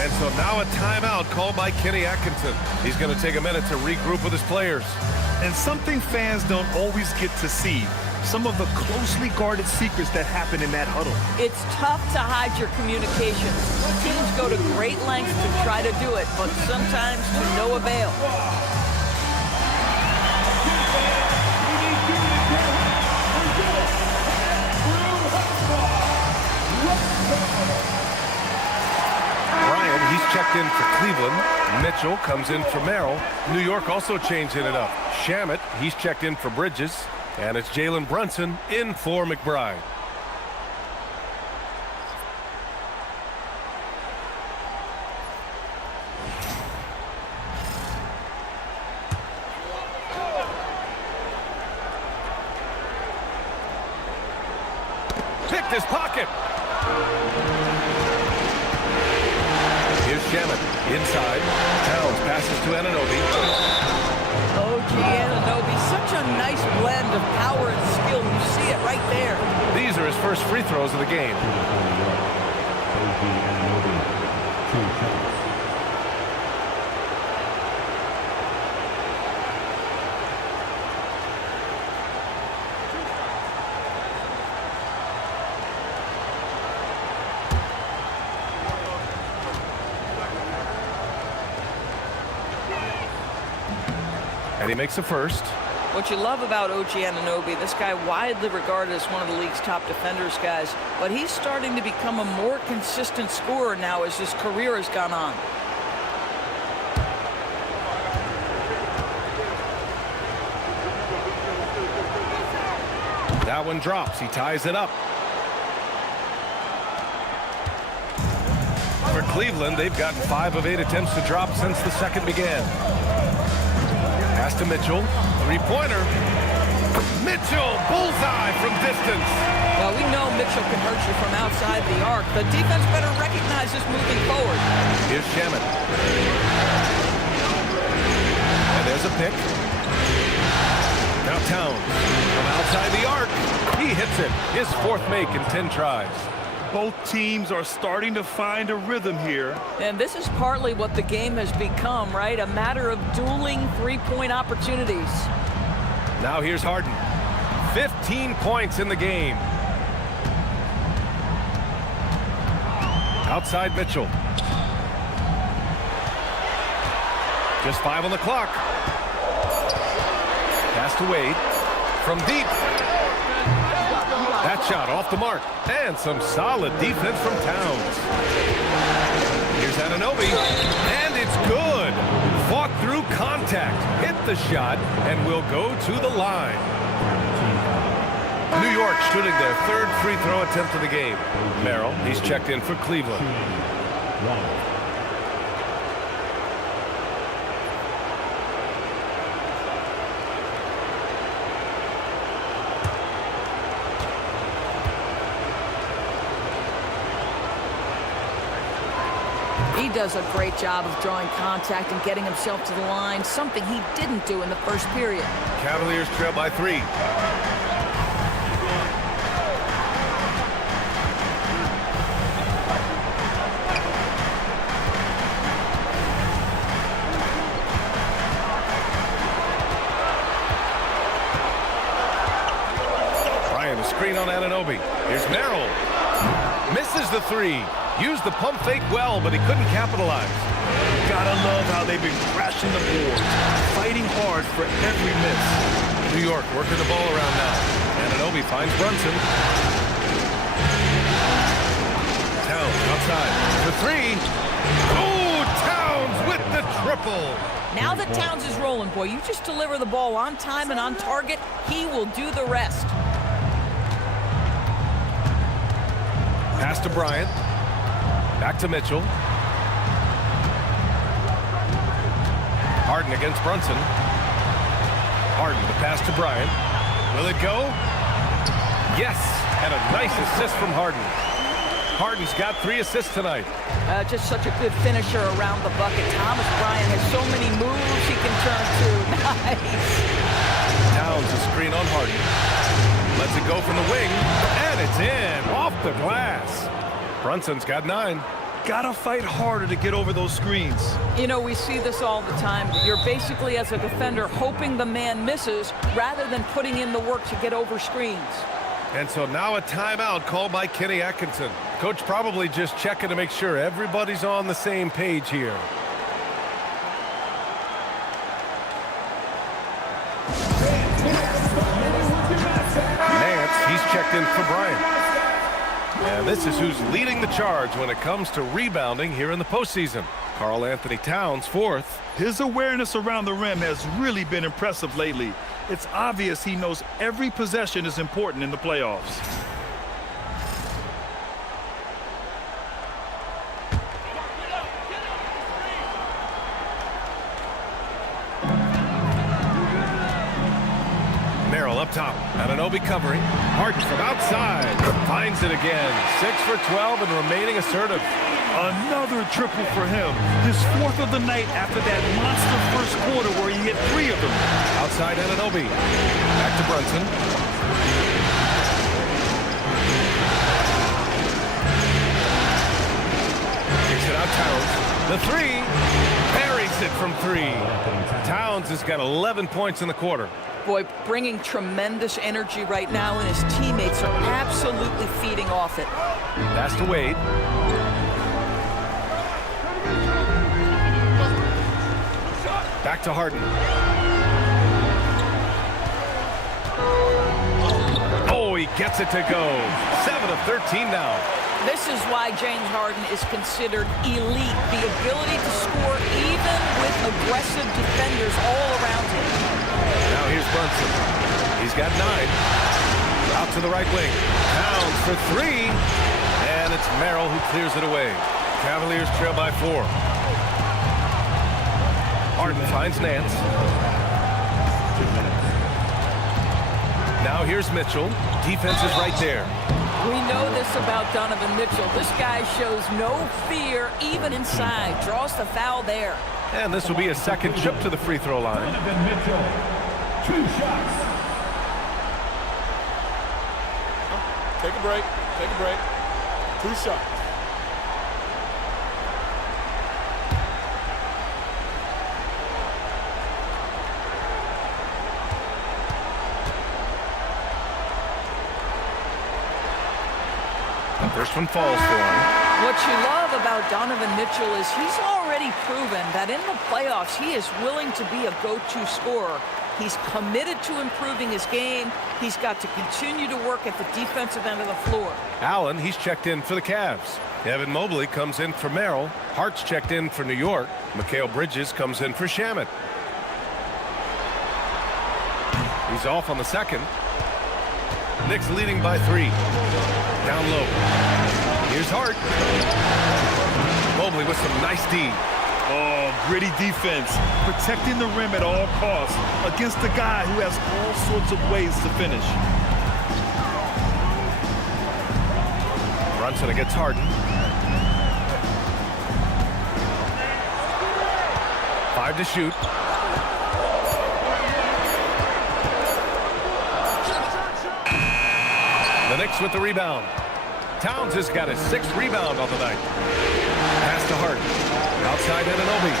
And so now a timeout called by Kenny Atkinson. He's going to take a minute to regroup with his players. And something fans don't always get to see. Some of the closely guarded secrets that happen in that huddle. It's tough to hide your communications. Teams go to great lengths to try to do it, but sometimes to no avail. Bryant, he's checked in for Cleveland. Mitchell comes in for Merrill. New York also changing it up. Shamet, he's checked in for Bridges. And it's Jalen Brunson in for McBride. Picked his pocket. Here's Shamet inside. Towns passes to Anunoby. OG Anunoby, such a nice blend of power and skill. You see it right there. These are his first free throws of the game. OG Anunoby, 2 shots. And he makes the first. What you love about OG Anunoby, this guy widely regarded as one of the league's top defenders, guys, but he's starting to become a more consistent scorer now as his career has gone on. That one drops. He ties it up. For Cleveland, they've gotten 5 of 8 attempts to drop since the second began. Pass to Mitchell. 3-pointer. Mitchell, bullseye from distance. Well, we know Mitchell can hurt you from outside the arc. The defense better recognize this moving forward. Here's Shamet. And there's a pick. Now Towns from outside the arc. He hits it. His 4th make in 10 tries. Both teams are starting to find a rhythm here. And this is partly what the game has become, right? A matter of dueling 3-point opportunities. Now here's Harden. 15 points in the game. Outside Mitchell. Just 5 on the clock. Pass to Wade. From deep. That shot off the mark. And some solid defense from Towns. Here's Anunoby. And it's good. Fought through contact. Hit the shot and will go to the line. New York shooting their third free throw attempt of the game. Merrill, he's checked in for Cleveland. He does a great job of drawing contact and getting himself to the line, something he didn't do in the first period. Cavaliers trail by 3. Bryant, a screen on Anunoby. Here's Merrill. Misses the 3. Used the pump fake well, but he couldn't capitalize. Gotta love how they've been crashing the boards, fighting hard for every miss. New York working the ball around now. Anunoby finds Brunson. Towns outside. The 3. Oh, Towns with the triple. Now that Towns is rolling, boy, you just deliver the ball on time and on target, he will do the rest. Pass to Bryant. Back to Mitchell. Harden against Brunson. Harden, the pass to Bryant. Will it go? Yes, and a nice assist from Harden. Harden's got 3 assists tonight. Just such a good finisher around the bucket. Thomas Bryant has so many moves he can turn to. Nice. Towns a screen on Harden. Lets it go from the wing, and it's in, off the glass. Brunson's got 9. Gotta fight harder to get over those screens. You know, we see this all the time. You're basically, as a defender, hoping the man misses rather than putting in the work to get over screens. And so now a timeout called by Kenny Atkinson. Coach probably just checking to make sure everybody's on the same page here. Nance, he's checked in for Bryant. And this is who's leading the charge when it comes to rebounding here in the postseason. Karl Anthony Towns, 4th. His awareness around the rim has really been impressive lately. It's obvious he knows every possession is important in the playoffs. Merrill up top. Anunoby covering. Harden from outside. Finds it again. 6 for 12 and remaining assertive. Another triple for him. His 4th of the night after that monster first quarter where he hit 3 of them. Outside Anunoby. Back to Brunson. Kicks it out Towns. The 3. Buries it from 3. Towns has got 11 points in the quarter. Boy, bringing tremendous energy right now, and his teammates are absolutely feeding off it. Pass to Wade. Back to Harden. Oh, he gets it to go. 7 of 13 now. This is why James Harden is considered elite. The ability to score even with aggressive defenders all around him. Now here's Brunson. He's got 9. Out to the right wing. Towns for 3. And it's Merrill who clears it away. Cavaliers trail by 4. Harden finds Nance. Now here's Mitchell. Defense is right there. We know this about Donovan Mitchell. This guy shows no fear even inside. Draws the foul there. And this will be a second trip to the free throw line. Donovan Mitchell, 2 shots. Take a break. Take a break. 2 shots. First one falls for him. What you love about Donovan Mitchell is he's already proven that in the playoffs he is willing to be a go-to scorer. He's committed to improving his game. He's got to continue to work at the defensive end of the floor. Allen, he's checked in for the Cavs. Evan Mobley comes in for Merrill. Hart's checked in for New York. Mikal Bridges comes in for Shamet. He's off on the second. Knicks leading by 3. Down low. Here's Hart. Mobley with some nice D. Oh, gritty defense. Protecting the rim at all costs against a guy who has all sorts of ways to finish. Brunson against Harden. 5 to shoot. The Knicks with the rebound. Towns has got his 6th rebound on the night. Pass to Hart. Outside Anunoby.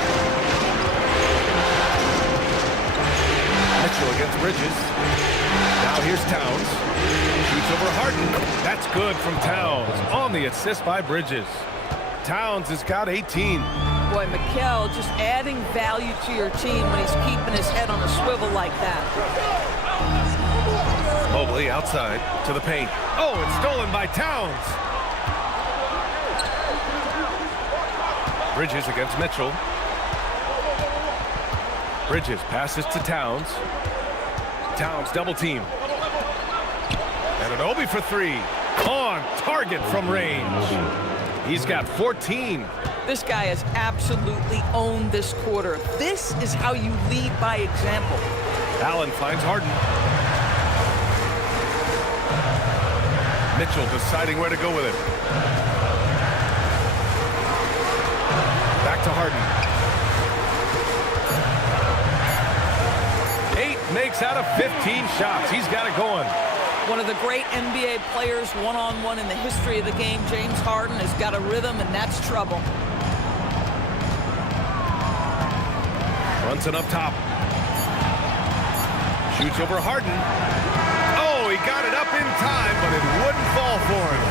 Mitchell against Bridges. Now here's Towns. Shoots over Harden. That's good from Towns. On the assist by Bridges. Towns has got 18. Boy, Mikal just adding value to your team when he's keeping his head on a swivel like that. Mobley outside to the paint. Oh, it's stolen by Towns. Bridges against Mitchell. Bridges passes to Towns. Towns double team. Anunoby for 3. On target from range. He's got 14. This guy has absolutely owned this quarter. This is how you lead by example. Allen finds Harden. Mitchell deciding where to go with it. Back to Harden. 8 makes out of 15 shots. He's got it going. One of the great NBA players one-on-one in the history of the game, James Harden, has got a rhythm, and that's trouble. Brunson up top. Shoots over Harden. Oh, he got it up in time, but it wouldn't fall for him.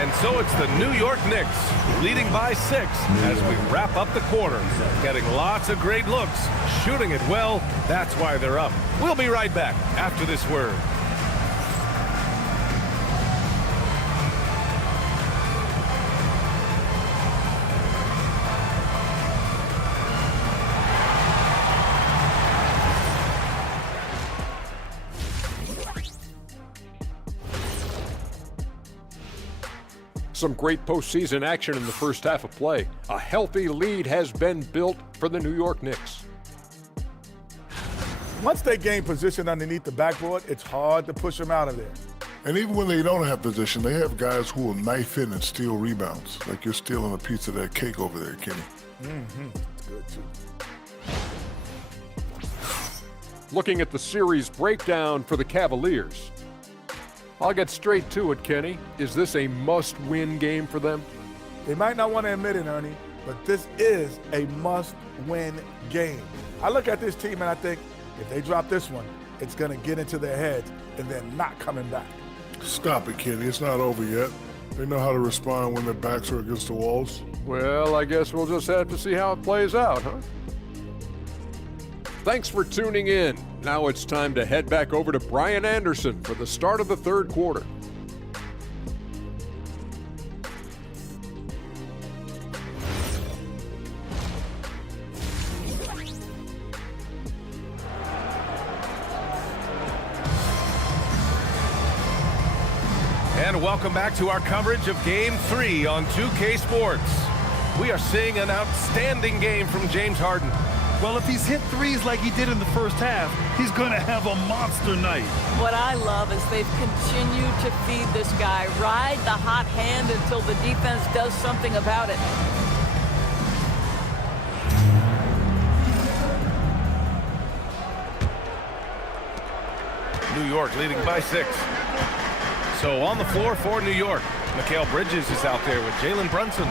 And so it's the New York Knicks leading by 6 as we wrap up the quarter. Getting lots of great looks, shooting it well. That's why they're up. We'll be right back after this word. Some great postseason action in the first half of play. A healthy lead has been built for the New York Knicks. Once they gain position underneath the backboard, it's hard to push them out of there. And even when they don't have position, they have guys who will knife in and steal rebounds. Like you're stealing a piece of that cake over there, Kenny. That's good, too. Looking at the series breakdown for the Cavaliers. I'll get straight to it, Kenny. Is this a must-win game for them? They might not want to admit it, Ernie, but this is a must-win game. I look at this team and I think if they drop this one, it's going to get into their heads and they're not coming back. Stop it, Kenny. It's not over yet. They know how to respond when their backs are against the walls. Well, I guess we'll just have to see how it plays out, huh? Thanks for tuning in. Now it's time to head back over to Brian Anderson for the start of the third quarter. And welcome back to our coverage of Game 3 on 2K Sports. We are seeing an outstanding game from James Harden. Well, if he's hit threes like he did in the first half, he's going to have a monster night. What I love is they've continued to feed this guy. Ride the hot hand until the defense does something about it. New York leading by 6. So on the floor for New York, Mikal Bridges is out there with Jalen Brunson.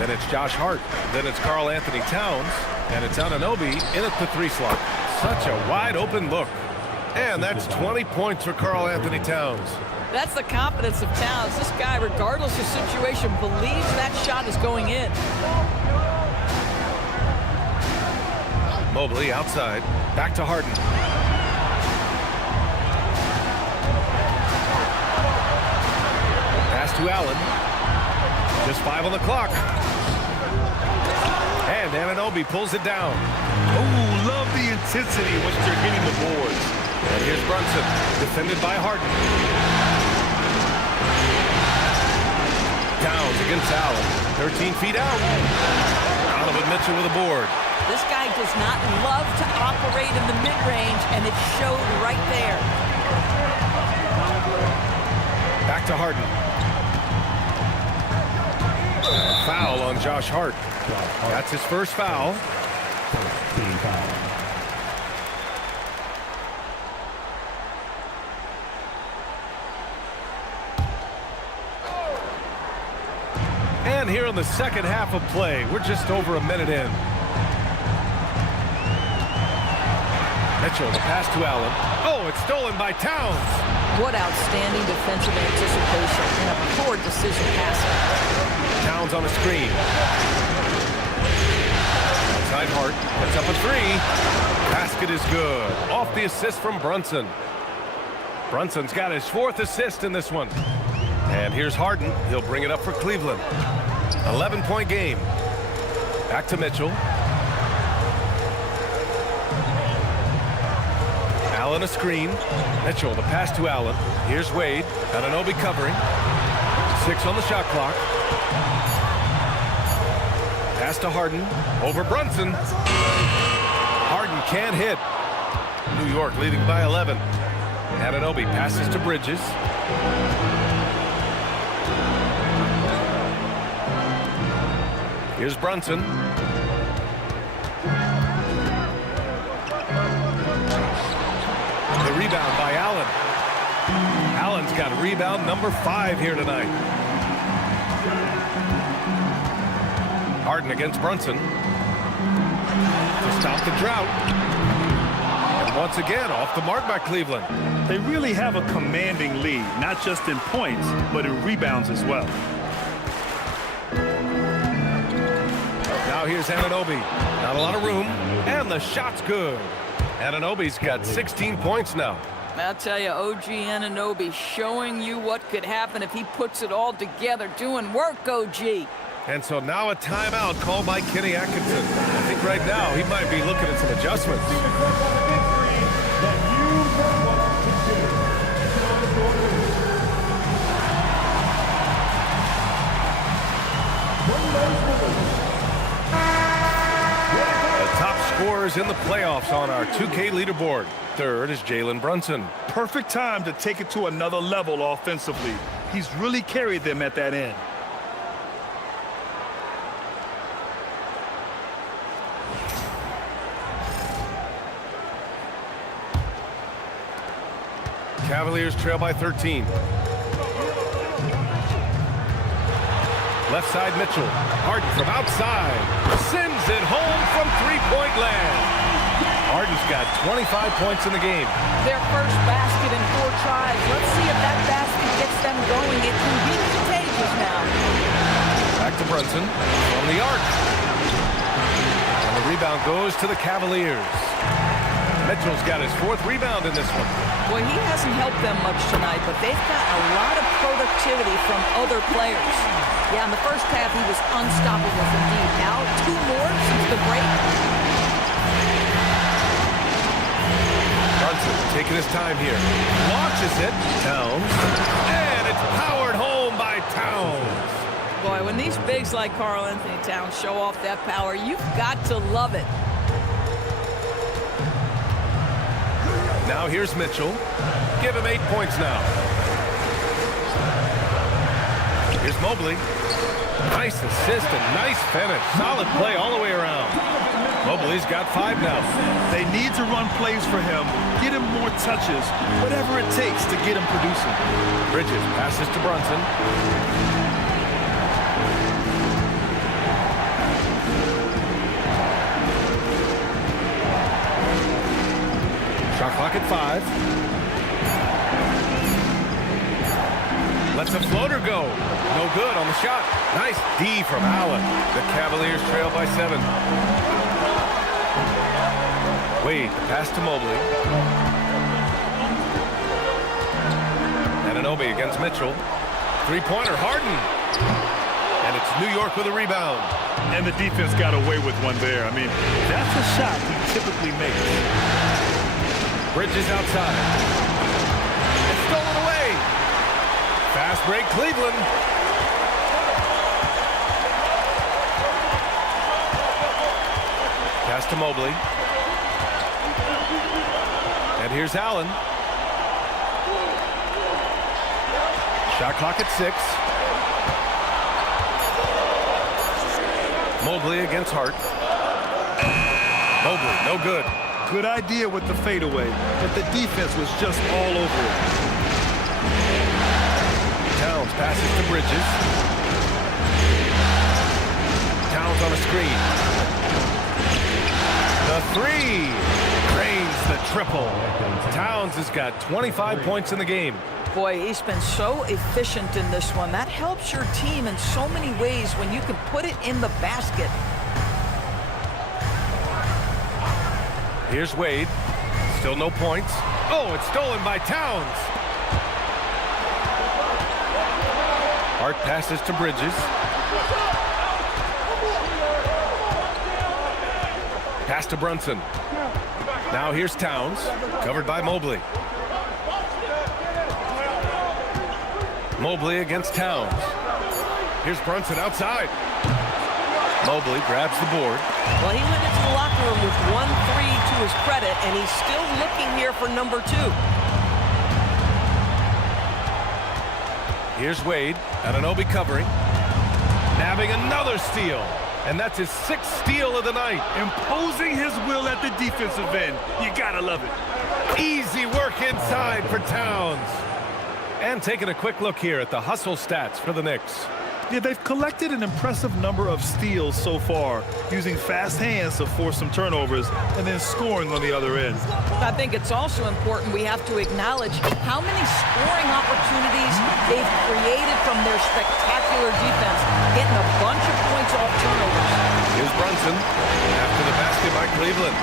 Then it's Josh Hart. Then it's Karl Anthony Towns. And it's Anunoby in at the 3 slot. Such a wide open look. And that's 20 points for Karl Anthony Towns. That's the confidence of Towns. This guy, regardless of situation, believes that shot is going in. Mobley outside. Back to Harden. Pass to Allen. Just 5 on the clock. And Anunoby pulls it down. Oh, love the intensity once they're hitting the boards. And here's Brunson, defended by Harden. Towns against Allen. 13 feet out. Donovan Mitchell with a board. This guy does not love to operate in the mid-range, and it showed right there. Back to Harden. Foul on Josh Hart. That's his first foul. And here in the second half of play, we're just over a minute in. Mitchell, the pass to Allen. Oh, it's stolen by Towns. What outstanding defensive anticipation and a poor decision passing. Towns on a screen. Outside Hart, puts up a three. Basket is good. Off the assist from Brunson. Brunson's got his 4th assist in this one. And here's Harden. He'll bring it up for Cleveland. 11-point game. Back to Mitchell. Allen a screen. Mitchell, the pass to Allen. Here's Wade. Anunoby covering. 6 on the shot clock. Pass to Harden. Over Brunson. Harden can't hit. New York leading by 11. Anunoby passes to Bridges. Here's Brunson. The rebound by Allen. Allen's got rebound number 5 here tonight. Harden against Brunson. To stop the drought. And once again, off the mark by Cleveland. They really have a commanding lead, not just in points, but in rebounds as well. Now here's Anunoby. Not a lot of room, and the shot's good. Anunoby's got 16 points now. I'll tell you, OG Anunoby showing you what could happen if he puts it all together. Doing work, OG. And so now a timeout called by Kenny Atkinson. I think right now he might be looking at some adjustments. Scorers in the playoffs on our 2K leaderboard. 3rd is Jalen Brunson. Perfect time to take it to another level offensively. He's really carried them at that end. Cavaliers trail by 13. Left side Mitchell. Harden from outside. Sends it home from three-point land. Harden's got 25 points in the game. Their first basket in 4 tries. Let's see if that basket gets them going. It can be contagious now. Back to Brunson from the arc. And the rebound goes to the Cavaliers. Mitchell's got his 4th rebound in this one. Well, he hasn't helped them much tonight, but they've got a lot of productivity from other players. Yeah, in the first half, he was unstoppable indeed. Now, 2 more since the break. Brunson taking his time here. Launches it. Towns. And it's powered home by Towns. Boy, when these bigs like Karl Anthony Towns show off that power, you've got to love it. Now here's Mitchell. Give him 8 points now. Here's Mobley. Nice assist and nice finish. Solid play all the way around. Mobley's got 5 now. They need to run plays for him, get him more touches, whatever it takes to get him producing. Bridges passes to Brunson. Shot clock at 5. Lets a floater go. No good on the shot. Nice D from Allen. The Cavaliers trail by 7. Wade, the pass to Mobley. Anunoby against Mitchell. Three-pointer, Harden. And it's New York with a rebound. And the defense got away with one there. I mean, that's a shot he typically makes. Bridges outside. It's stolen away. Fast break, Cleveland. Pass to Mobley. And here's Allen. Shot clock at 6. Mobley against Hart. Mobley, no good. Good idea with the fadeaway, but the defense was just all over it. Towns passes to Bridges. Towns on a screen. The 3. Drains the triple. Towns has got 25 points in the game. Boy, he's been so efficient in this one. That helps your team in so many ways when you can put it in the basket. Here's Wade. Still no points. Oh, it's stolen by Towns. Hart passes to Bridges. Pass to Brunson. Now here's Towns, covered by Mobley. Mobley against Towns. Here's Brunson outside. Mobley grabs the board. Well, he went into the locker room with 1-3 to his credit, and he's still looking here for number 2. Here's Wade. Anunoby covering. Nabbing another steal. And that's his 6th steal of the night. Imposing his will at the defensive end. You gotta love it. Easy work inside for Towns. And taking a quick look here at the hustle stats for the Knicks. Yeah, they've collected an impressive number of steals so far, using fast hands to force some turnovers and then scoring on the other end. I think it's also important we have to acknowledge how many scoring opportunities they've created from their spectacular defense, getting a bunch of points off turnovers. Here's Brunson after the basket by Cleveland.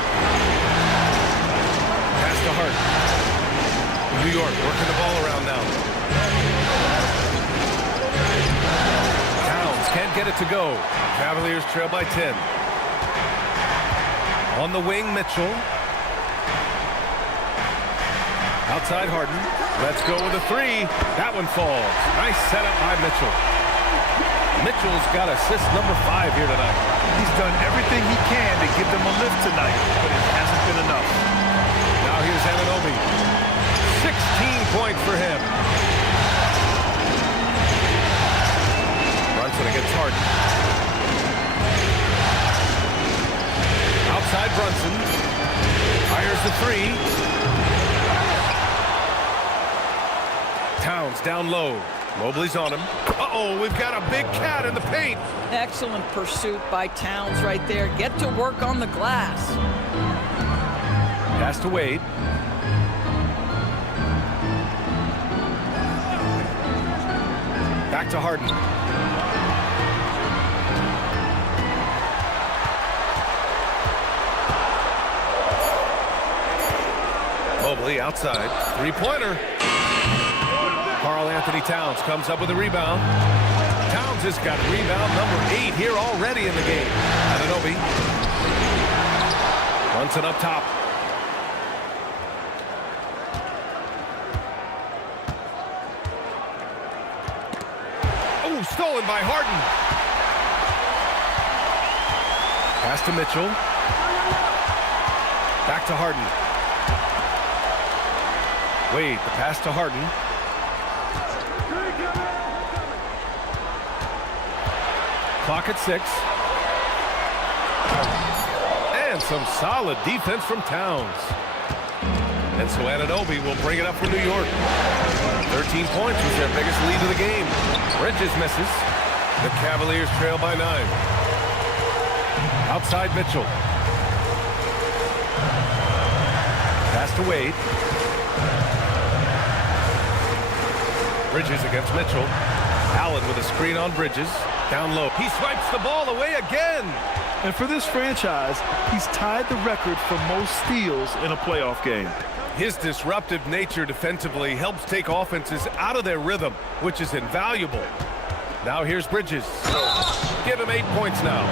Pass to Hart. New York working the ball around now. Can't get it to go. Cavaliers trail by 10. On the wing, Mitchell. Outside Harden. Let's go with a 3. That one falls. Nice setup by Mitchell. Mitchell's got assist number 5 here tonight. He's done everything he can to give them a lift tonight, but it hasn't been enough. Now here's Anunoby. 16 points for him. Against Harden. Outside Brunson. Fires the 3. Towns down low. Mobley's on him. Uh-oh, we've got a big cat in the paint. Excellent pursuit by Towns right there. Get to work on the glass. Pass to Wade. Back to Harden. Mobley outside. 3-pointer. Karl Anthony Towns comes up with a rebound. Towns has got rebound number 8 here already in the game. Anunoby. Brunson up top. Oh, stolen by Harden. Pass to Mitchell. Back to Harden. Wade, the pass to Harden. Clock at 6. And some solid defense from Towns. And so Anunoby will bring it up for New York. 13 points was their biggest lead of the game. Bridges misses. The Cavaliers trail by 9. Outside Mitchell. Pass to Wade. Bridges against Mitchell. Allen with a screen on Bridges. Down low. He swipes the ball away again. And for this franchise, he's tied the record for most steals in a playoff game. His disruptive nature defensively helps take offenses out of their rhythm, which is invaluable. Now here's Bridges. Give him 8 points now.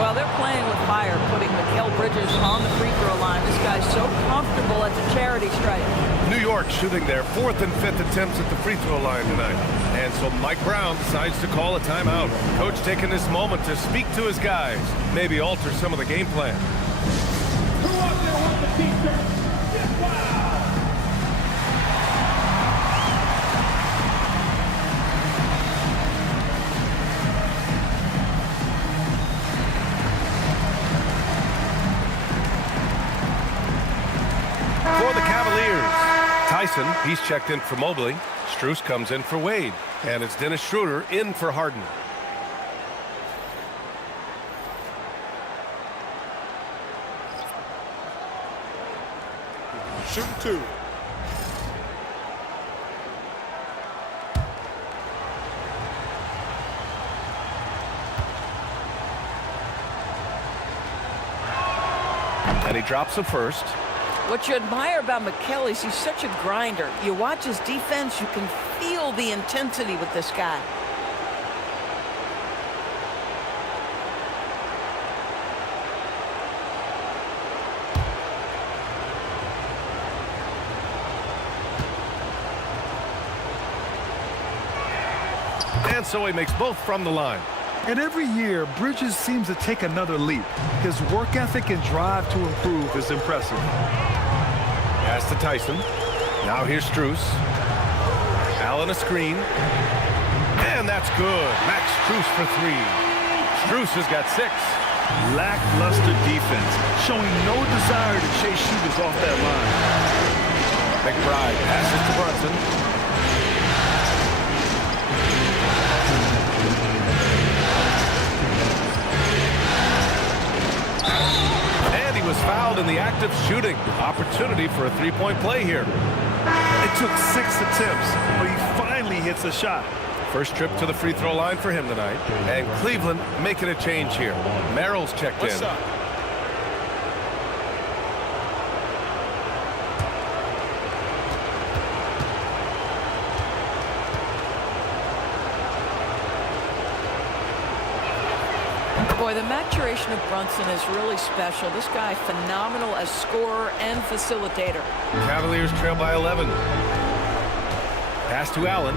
Well, they're playing with fire, putting Mikal Bridges on the free throw line. This guy's so comfortable at the charity stripe. New York shooting their 4th and 5th attempts at the free throw line tonight. And so Mike Brown decides to call a timeout. Coach taking this moment to speak to his guys, maybe alter some of the game plan. Who out there with the t-shirt? Wow! For the Cavaliers, Tyson, he's checked in for Mobley. Strus comes in for Wade. And it's Dennis Schroeder in for Harden. Shooting 2. And he drops the first. What you admire about Mikal is he's such a grinder. You watch his defense, you can feel the intensity with this guy. And so he makes both from the line. And every year, Bridges seems to take another leap. His work ethic and drive to improve is impressive. Pass to Tyson. Now here's Strus. Allen a screen. And that's good. Max Strus for 3. Strus has got 6. Lackluster defense, showing no desire to chase shooters off that line. McBride passes to Brunson. Was fouled in the act of shooting. Opportunity for a three-point play here. It took 6 attempts, but he finally hits a shot. First trip to the free throw line for him tonight. And Cleveland making a change here. Merrill's checked in. Up? Boy, the maturation of Brunson is really special. This guy, phenomenal as scorer and facilitator. Cavaliers trail by 11. Pass to Allen.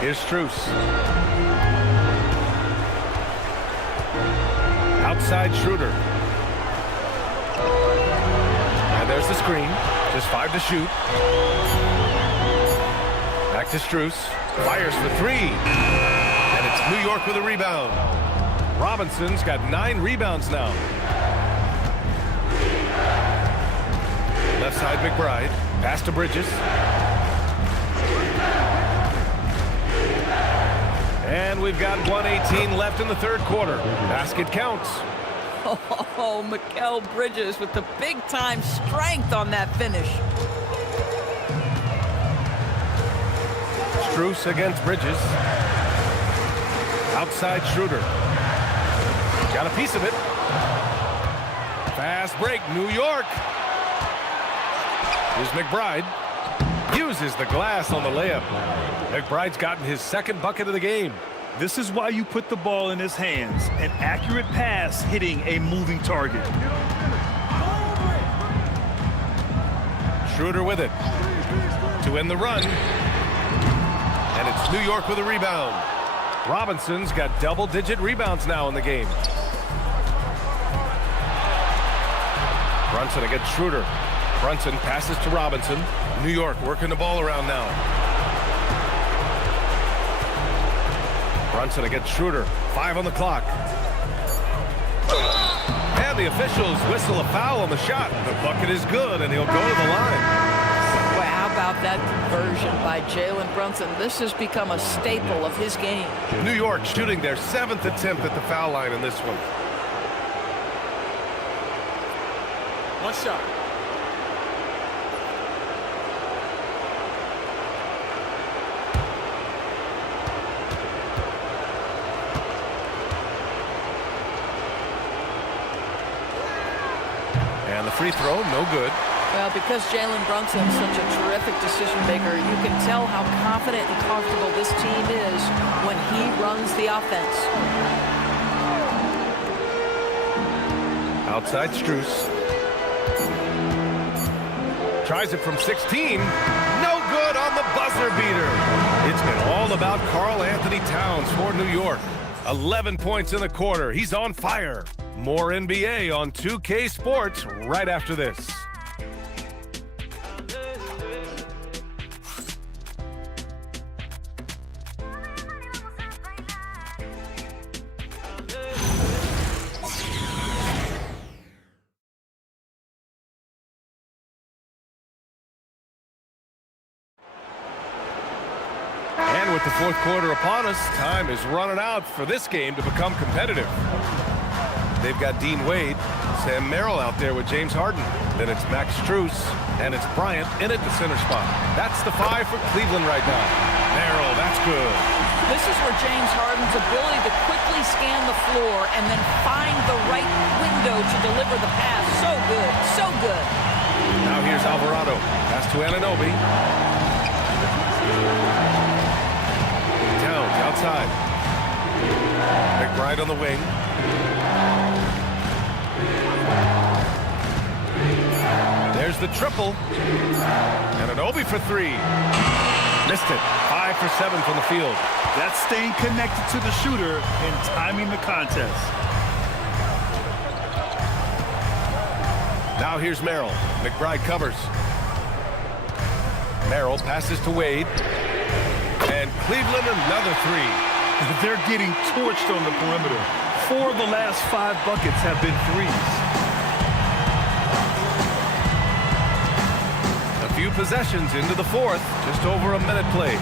Here's Strus. Outside Schroeder. And there's the screen. Just 5 to shoot. Back to Strus. Fires for 3. New York with a rebound. Robinson's got 9 rebounds now. Left side McBride. Pass to Bridges. And we've got 1:18 left in the third quarter. Basket counts. Oh, Mikal Bridges with the big-time strength on that finish. Strus against Bridges. Outside Schroeder. Got a piece of it. Fast break, New York. Here's McBride. Uses the glass on the layup. McBride's gotten his second bucket of the game. This is why you put the ball in his hands. An accurate pass hitting a moving target. Schroeder with it. To end the run. And it's New York with a rebound. Robinson's got double-digit rebounds now in the game. Brunson against Schroeder. Brunson passes to Robinson. New York working the ball around now. Brunson against Schroeder. 5 on the clock. And the officials whistle a foul on the shot. The bucket is good, and he'll go to the line. Well, how about that conversion by Jalen Brunson? This has become a staple of his game. New York shooting their 7th attempt at the foul line in this one. One shot. And the free throw, no good. Well, because Jalen Brunson's such a terrific decision maker, you can tell how confident and comfortable this team is when he runs the offense. Outside Strus. Tries it from 16. No good on the buzzer beater. It's been all about Karl Anthony Towns for New York. 11 points in the quarter. He's on fire. More NBA on 2K Sports right after this. And with the fourth quarter upon us, time is running out for this game to become competitive. They've got Dean Wade, Sam Merrill out there with James Harden. Then it's Max Strus, and it's Bryant in at the center spot. That's the 5 for Cleveland right now. Merrill, that's good. This is where James Harden's ability to quickly scan the floor and then find the right window to deliver the pass. So good, so good. Now here's Alvarado. Pass to Anunoby. Towns outside. McBride on the wing. There's the triple. Anunoby for 3. Missed it. 5 for 7 from the field. That's staying connected to the shooter and timing the contest. Now here's Merrill. McBride covers. Merrill passes to Wade. And Cleveland another 3. They're getting torched on the perimeter. 4 of the last 5 buckets have been threes. A few possessions into the fourth. Just over a minute played.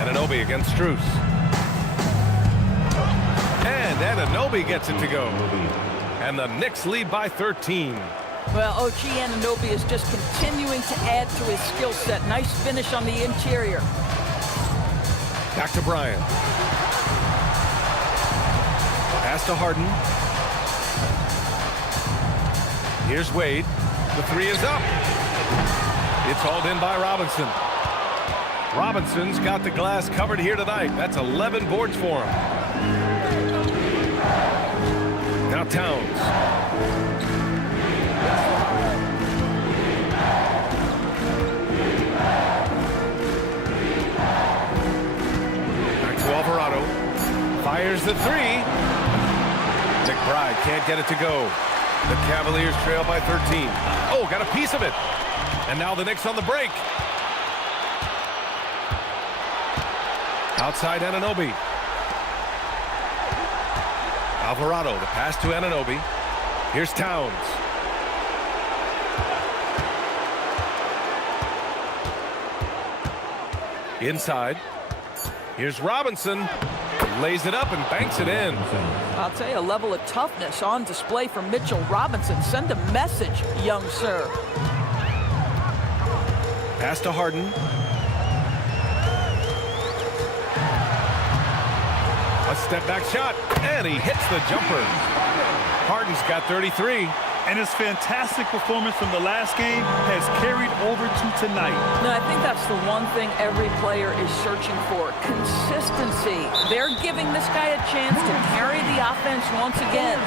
Anunoby against Strus. And Anunoby gets it to go. And the Knicks lead by 13. Well, OG Anunoby is just continuing to add to his skill set. Nice finish on the interior. Back to Bryant. Pass to Harden. Here's Wade. The 3 is up. It's hauled in by Robinson. Robinson's got the glass covered here tonight. That's 11 boards for him. Now Towns. Back to Alvarado. Fires the 3. McBride can't get it to go. The Cavaliers trail by 13. Oh, got a piece of it. And now the Knicks on the break. Outside Anunoby. Alvarado, the pass to Anunoby. Here's Towns. Inside. Here's Robinson. Lays it up and banks it in. I'll tell you, a level of toughness on display from Mitchell Robinson. Send a message, young sir. Pass to Harden. A step back shot, and he hits the jumper. Harden's got 33. And his fantastic performance from the last game has carried over to tonight. No, I think that's the one thing every player is searching for. Consistency. They're giving this guy a chance to carry the offense once again.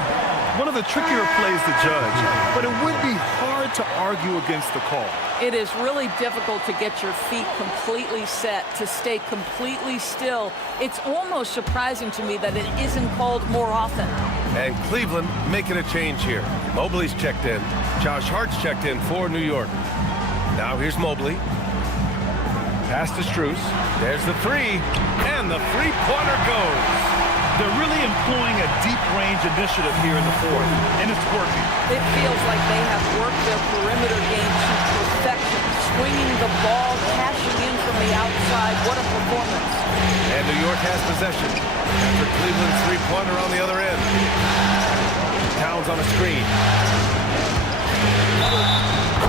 One of the trickier plays to judge, but it would be hard to argue against the call. It is really difficult to get your feet completely set, to stay completely still. It's almost surprising to me that it isn't called more often. And Cleveland making a change here. Mobley's checked in. Josh Hart's checked in for New York. Now here's Mobley. Pass to Strus. There's the 3. And the three-pointer goes. They're really employing a deep-range initiative here in the fourth, and it's working. It feels like they have worked their perimeter game to perfection. Swinging the ball, cashing in from the outside. What a performance. And New York has possession after Cleveland's three-pointer on the other end. Towns on a screen.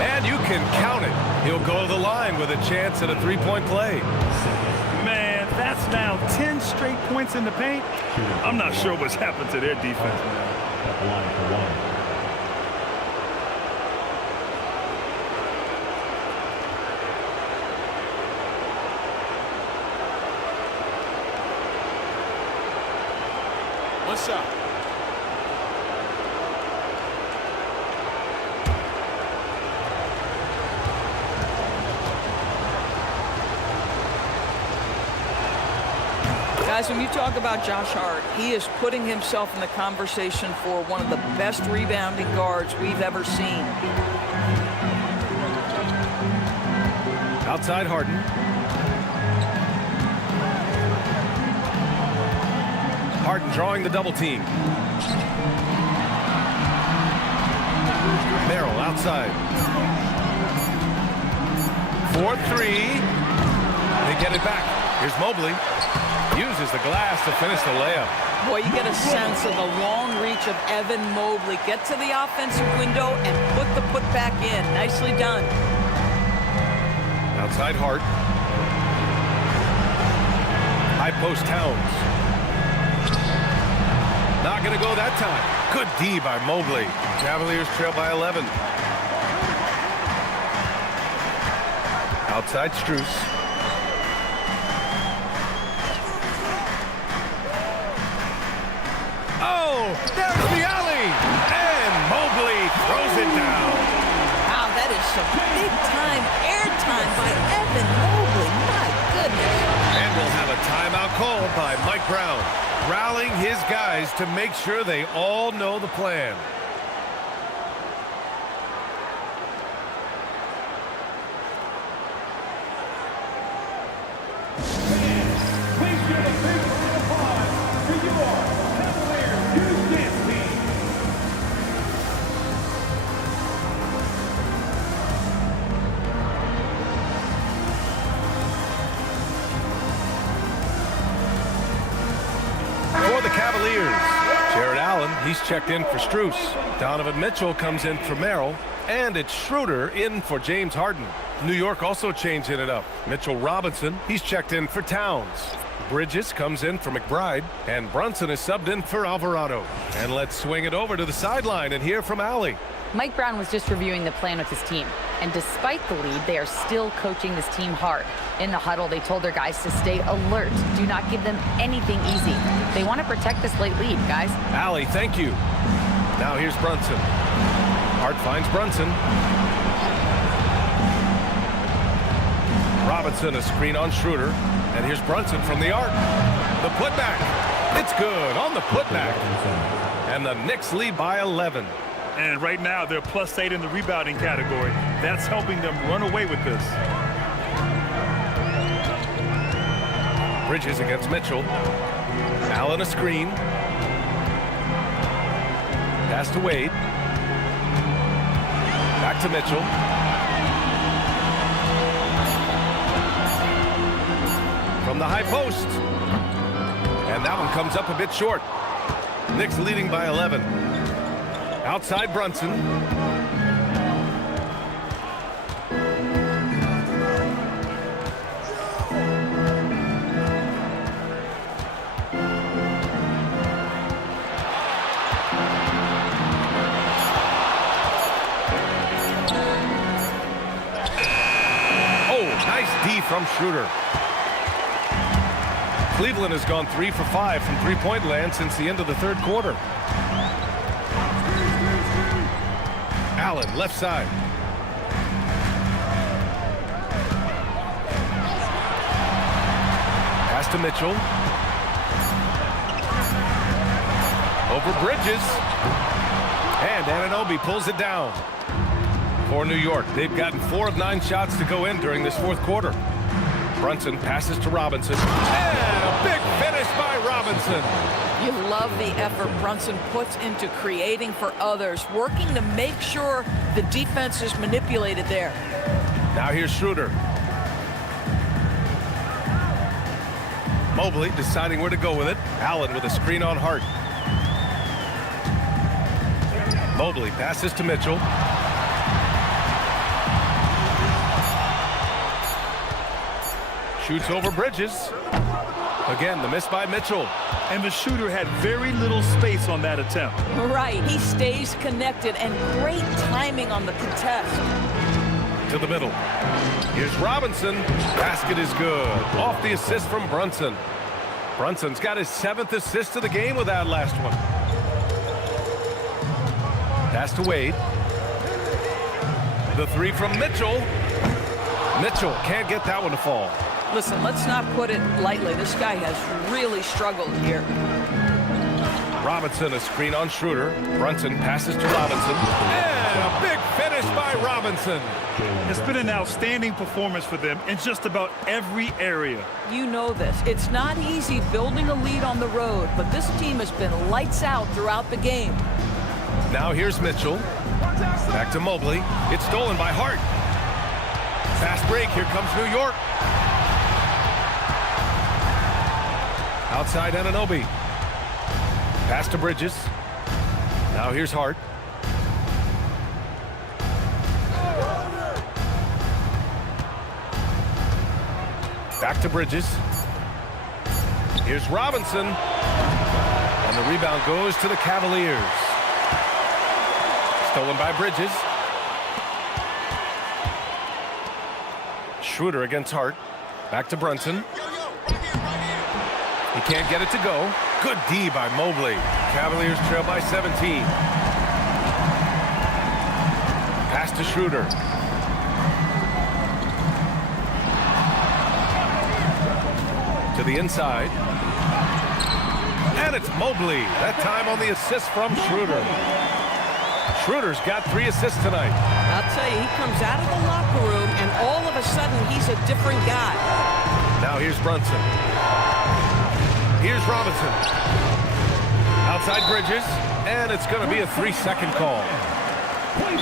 And you can count it. He'll go to the line with a chance at a three-point play. Man, that's That's now 10 straight points in the paint. I'm not sure what's happened to their defense, man. At the line for one. One shot. Guys, when you talk about Josh Hart, he is putting himself in the conversation for one of the best rebounding guards we've ever seen. Outside Harden. Harden drawing the double team. Merrill outside. 4-3. They get it back. Here's Mobley. Uses the glass to finish the layup. Boy, you get a sense of the long reach of Evan Mobley. Get to the offensive window and put the putback in. Nicely done. Outside Hart. High post Towns. Not going to go that time. Good D by Mobley. Cavaliers trail by 11. Outside Strus. Oh, there's the alley. And Mobley throws it down. Wow, that is some big-time airtime by Evan Mobley. My goodness. And we'll have a timeout called by Mike Brown, rallying his guys to make sure they all know the plan. Please give a big round of applause to your Cavaliers Youth Dance Team. For the Cavaliers, Jared Allen, he's checked in for Strus. Donovan Mitchell comes in for Merrill. And it's Schroeder in for James Harden. New York also changing it up. Mitchell Robinson, he's checked in for Towns. Bridges comes in for McBride. And Brunson is subbed in for Alvarado. And let's swing it over to the sideline and hear from Allie. Mike Brown was just reviewing the plan with his team. And despite the lead, they are still coaching this team hard. In the huddle, they told their guys to stay alert. Do not give them anything easy. They want to protect this late lead, guys. Allie, thank you. Now here's Brunson. Hart finds Brunson. Robinson, a screen on Schroeder. And here's Brunson from the arc. The putback. It's good on the putback. And the Knicks lead by 11. And right now, they're +8 in the rebounding category. That's helping them run away with this. Bridges against Mitchell. Allen a screen. Pass to Wade. Back to Mitchell. From the high post. And that one comes up a bit short. Knicks leading by 11. Outside Brunson. From Schroeder. Cleveland has gone 3 for 5 from three-point land since the end of the third quarter. Allen, left side. Pass to Mitchell. Over Bridges. And Anunoby pulls it down. For New York, they've gotten 4 of 9 shots to go in during this fourth quarter. Brunson passes to Robinson. And a big finish by Robinson. You love the effort Brunson puts into creating for others, working to make sure the defense is manipulated there. Now here's Schroeder. Mobley deciding where to go with it. Allen with a screen on Hart. Mobley passes to Mitchell. Shoots over Bridges. Again, the miss by Mitchell. And the shooter had very little space on that attempt. Right. He stays connected and great timing on the contest. To the middle. Here's Robinson. Basket is good. Off the assist from Brunson. Brunson's got his 7th assist of the game with that last one. Pass to Wade. The three from Mitchell. Mitchell can't get that one to fall. Listen, let's not put it lightly. This guy has really struggled here. Robinson, a screen on Schroeder. Brunson passes to Robinson. And a big finish by Robinson. It's been an outstanding performance for them in just about every area. You know this. It's not easy building a lead on the road, but this team has been lights out throughout the game. Now here's Mitchell. Back to Mobley. It's stolen by Hart. Fast break. Here comes New York. Outside Anunoby. Pass to Bridges. Now here's Hart. Back to Bridges. Here's Robinson. And the rebound goes to the Cavaliers. Stolen by Bridges. Schroeder against Hart. Back to Brunson. He can't get it to go. Good D by Mobley. Cavaliers trail by 17. Pass to Schroeder. To the inside. And it's Mobley. That time on the assist from Schroeder. Schroeder's got 3 assists tonight. I'll tell you, he comes out of the locker room, and all of a sudden, he's a different guy. Now here's Brunson. Here's Robinson. Outside Bridges. And it's going to be a 3-second call.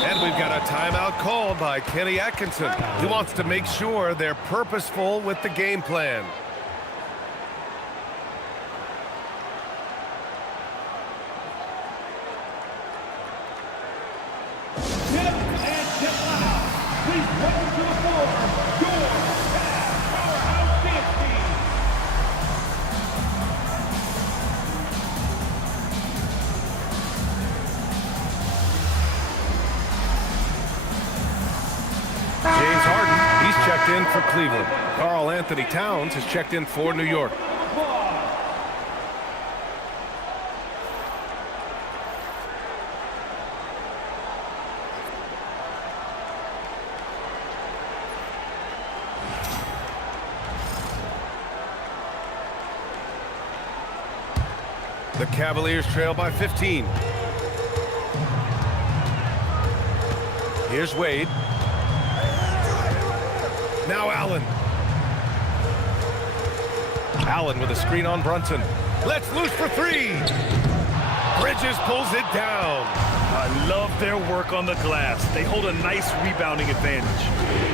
And we've got a timeout called by Kenny Atkinson. He wants to make sure they're purposeful with the game plan. In for Cleveland. Karl Anthony Towns has checked in for New York. The Cavaliers trail by 15. Here's Wade. Now Allen. Allen with a screen on Brunson. Let's loose for 3. Bridges pulls it down. I love their work on the glass. They hold a nice rebounding advantage.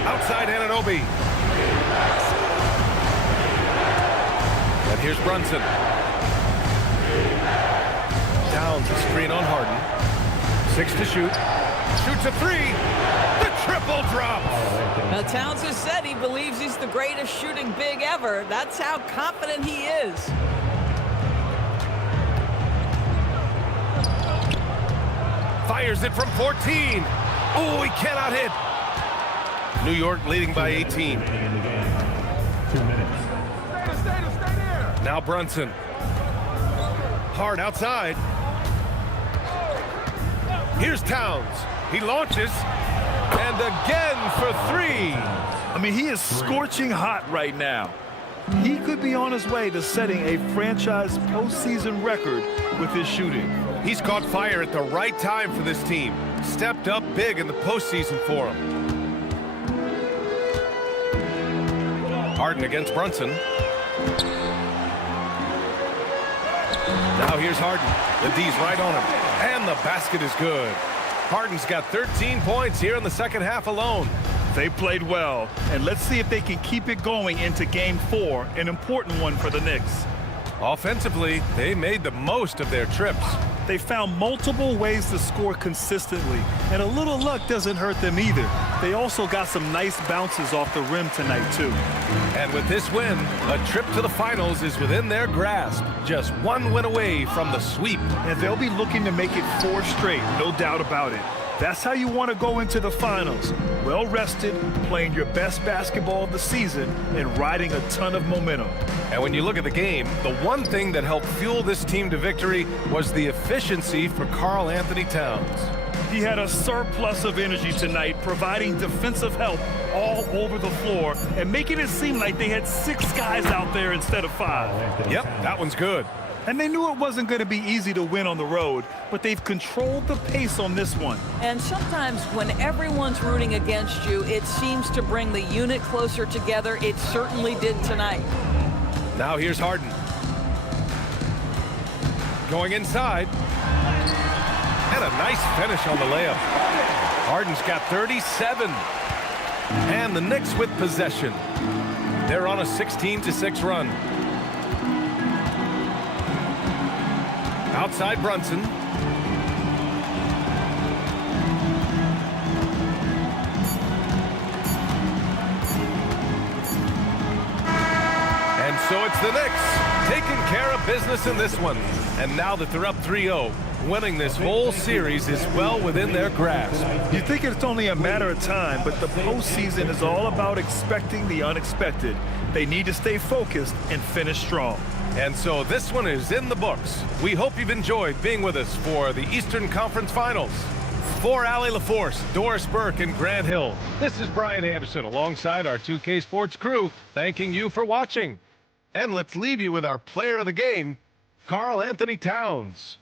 Outside Anunoby. And here's Brunson. Downs a screen on Harden. 6 to shoot. Shoots a 3. The triple drops. Now, Towns has said he believes he's the greatest shooting big ever. That's how confident he is. Fires it from 14. Oh, he cannot hit. New York leading by 18. 2 minutes. Stay there. Now Brunson. Hard outside. Here's Towns. He launches. And again for 3. I mean, he is scorching hot right now. He could be on his way to setting a franchise postseason record with his shooting. He's caught fire at the right time for this team. Stepped up big in the postseason for him. Harden against Brunson. Now here's Harden. The D's right on him. And the basket is good. Harden's got 13 points here in the second half alone. They played well, and let's see if they can keep it going into Game 4, an important one for the Knicks. Offensively, they made the most of their trips. They found multiple ways to score consistently, and a little luck doesn't hurt them either. They also got some nice bounces off the rim tonight, too. And with this win, a trip to the finals is within their grasp. Just one win away from the sweep. And they'll be looking to make it 4 straight, no doubt about it. That's how you want to go into the finals. Well rested, playing your best basketball of the season, and riding a ton of momentum. And when you look at the game, the one thing that helped fuel this team to victory was the efficiency for Karl Anthony Towns. He had a surplus of energy tonight, providing defensive help all over the floor and making it seem like they had 6 guys out there instead of 5. Yep, that one's good. And they knew it wasn't going to be easy to win on the road, but they've controlled the pace on this one. And sometimes when everyone's rooting against you, it seems to bring the unit closer together. It certainly did tonight. Now here's Harden. Going inside. And a nice finish on the layup. Harden's got 37. And the Knicks with possession. They're on a 16-6 run. Outside Brunson. And so it's the Knicks taking care of business in this one. And now that they're up 3-0, winning this whole series is well within their grasp. You think it's only a matter of time, but the postseason is all about expecting the unexpected. They need to stay focused and finish strong. And so this one is in the books. We hope you've enjoyed being with us for the Eastern Conference Finals. For Allie LaForce, Doris Burke, and Grant Hill, this is Brian Anderson alongside our 2K Sports crew, thanking you for watching. And let's leave you with our player of the game, Karl Anthony Towns.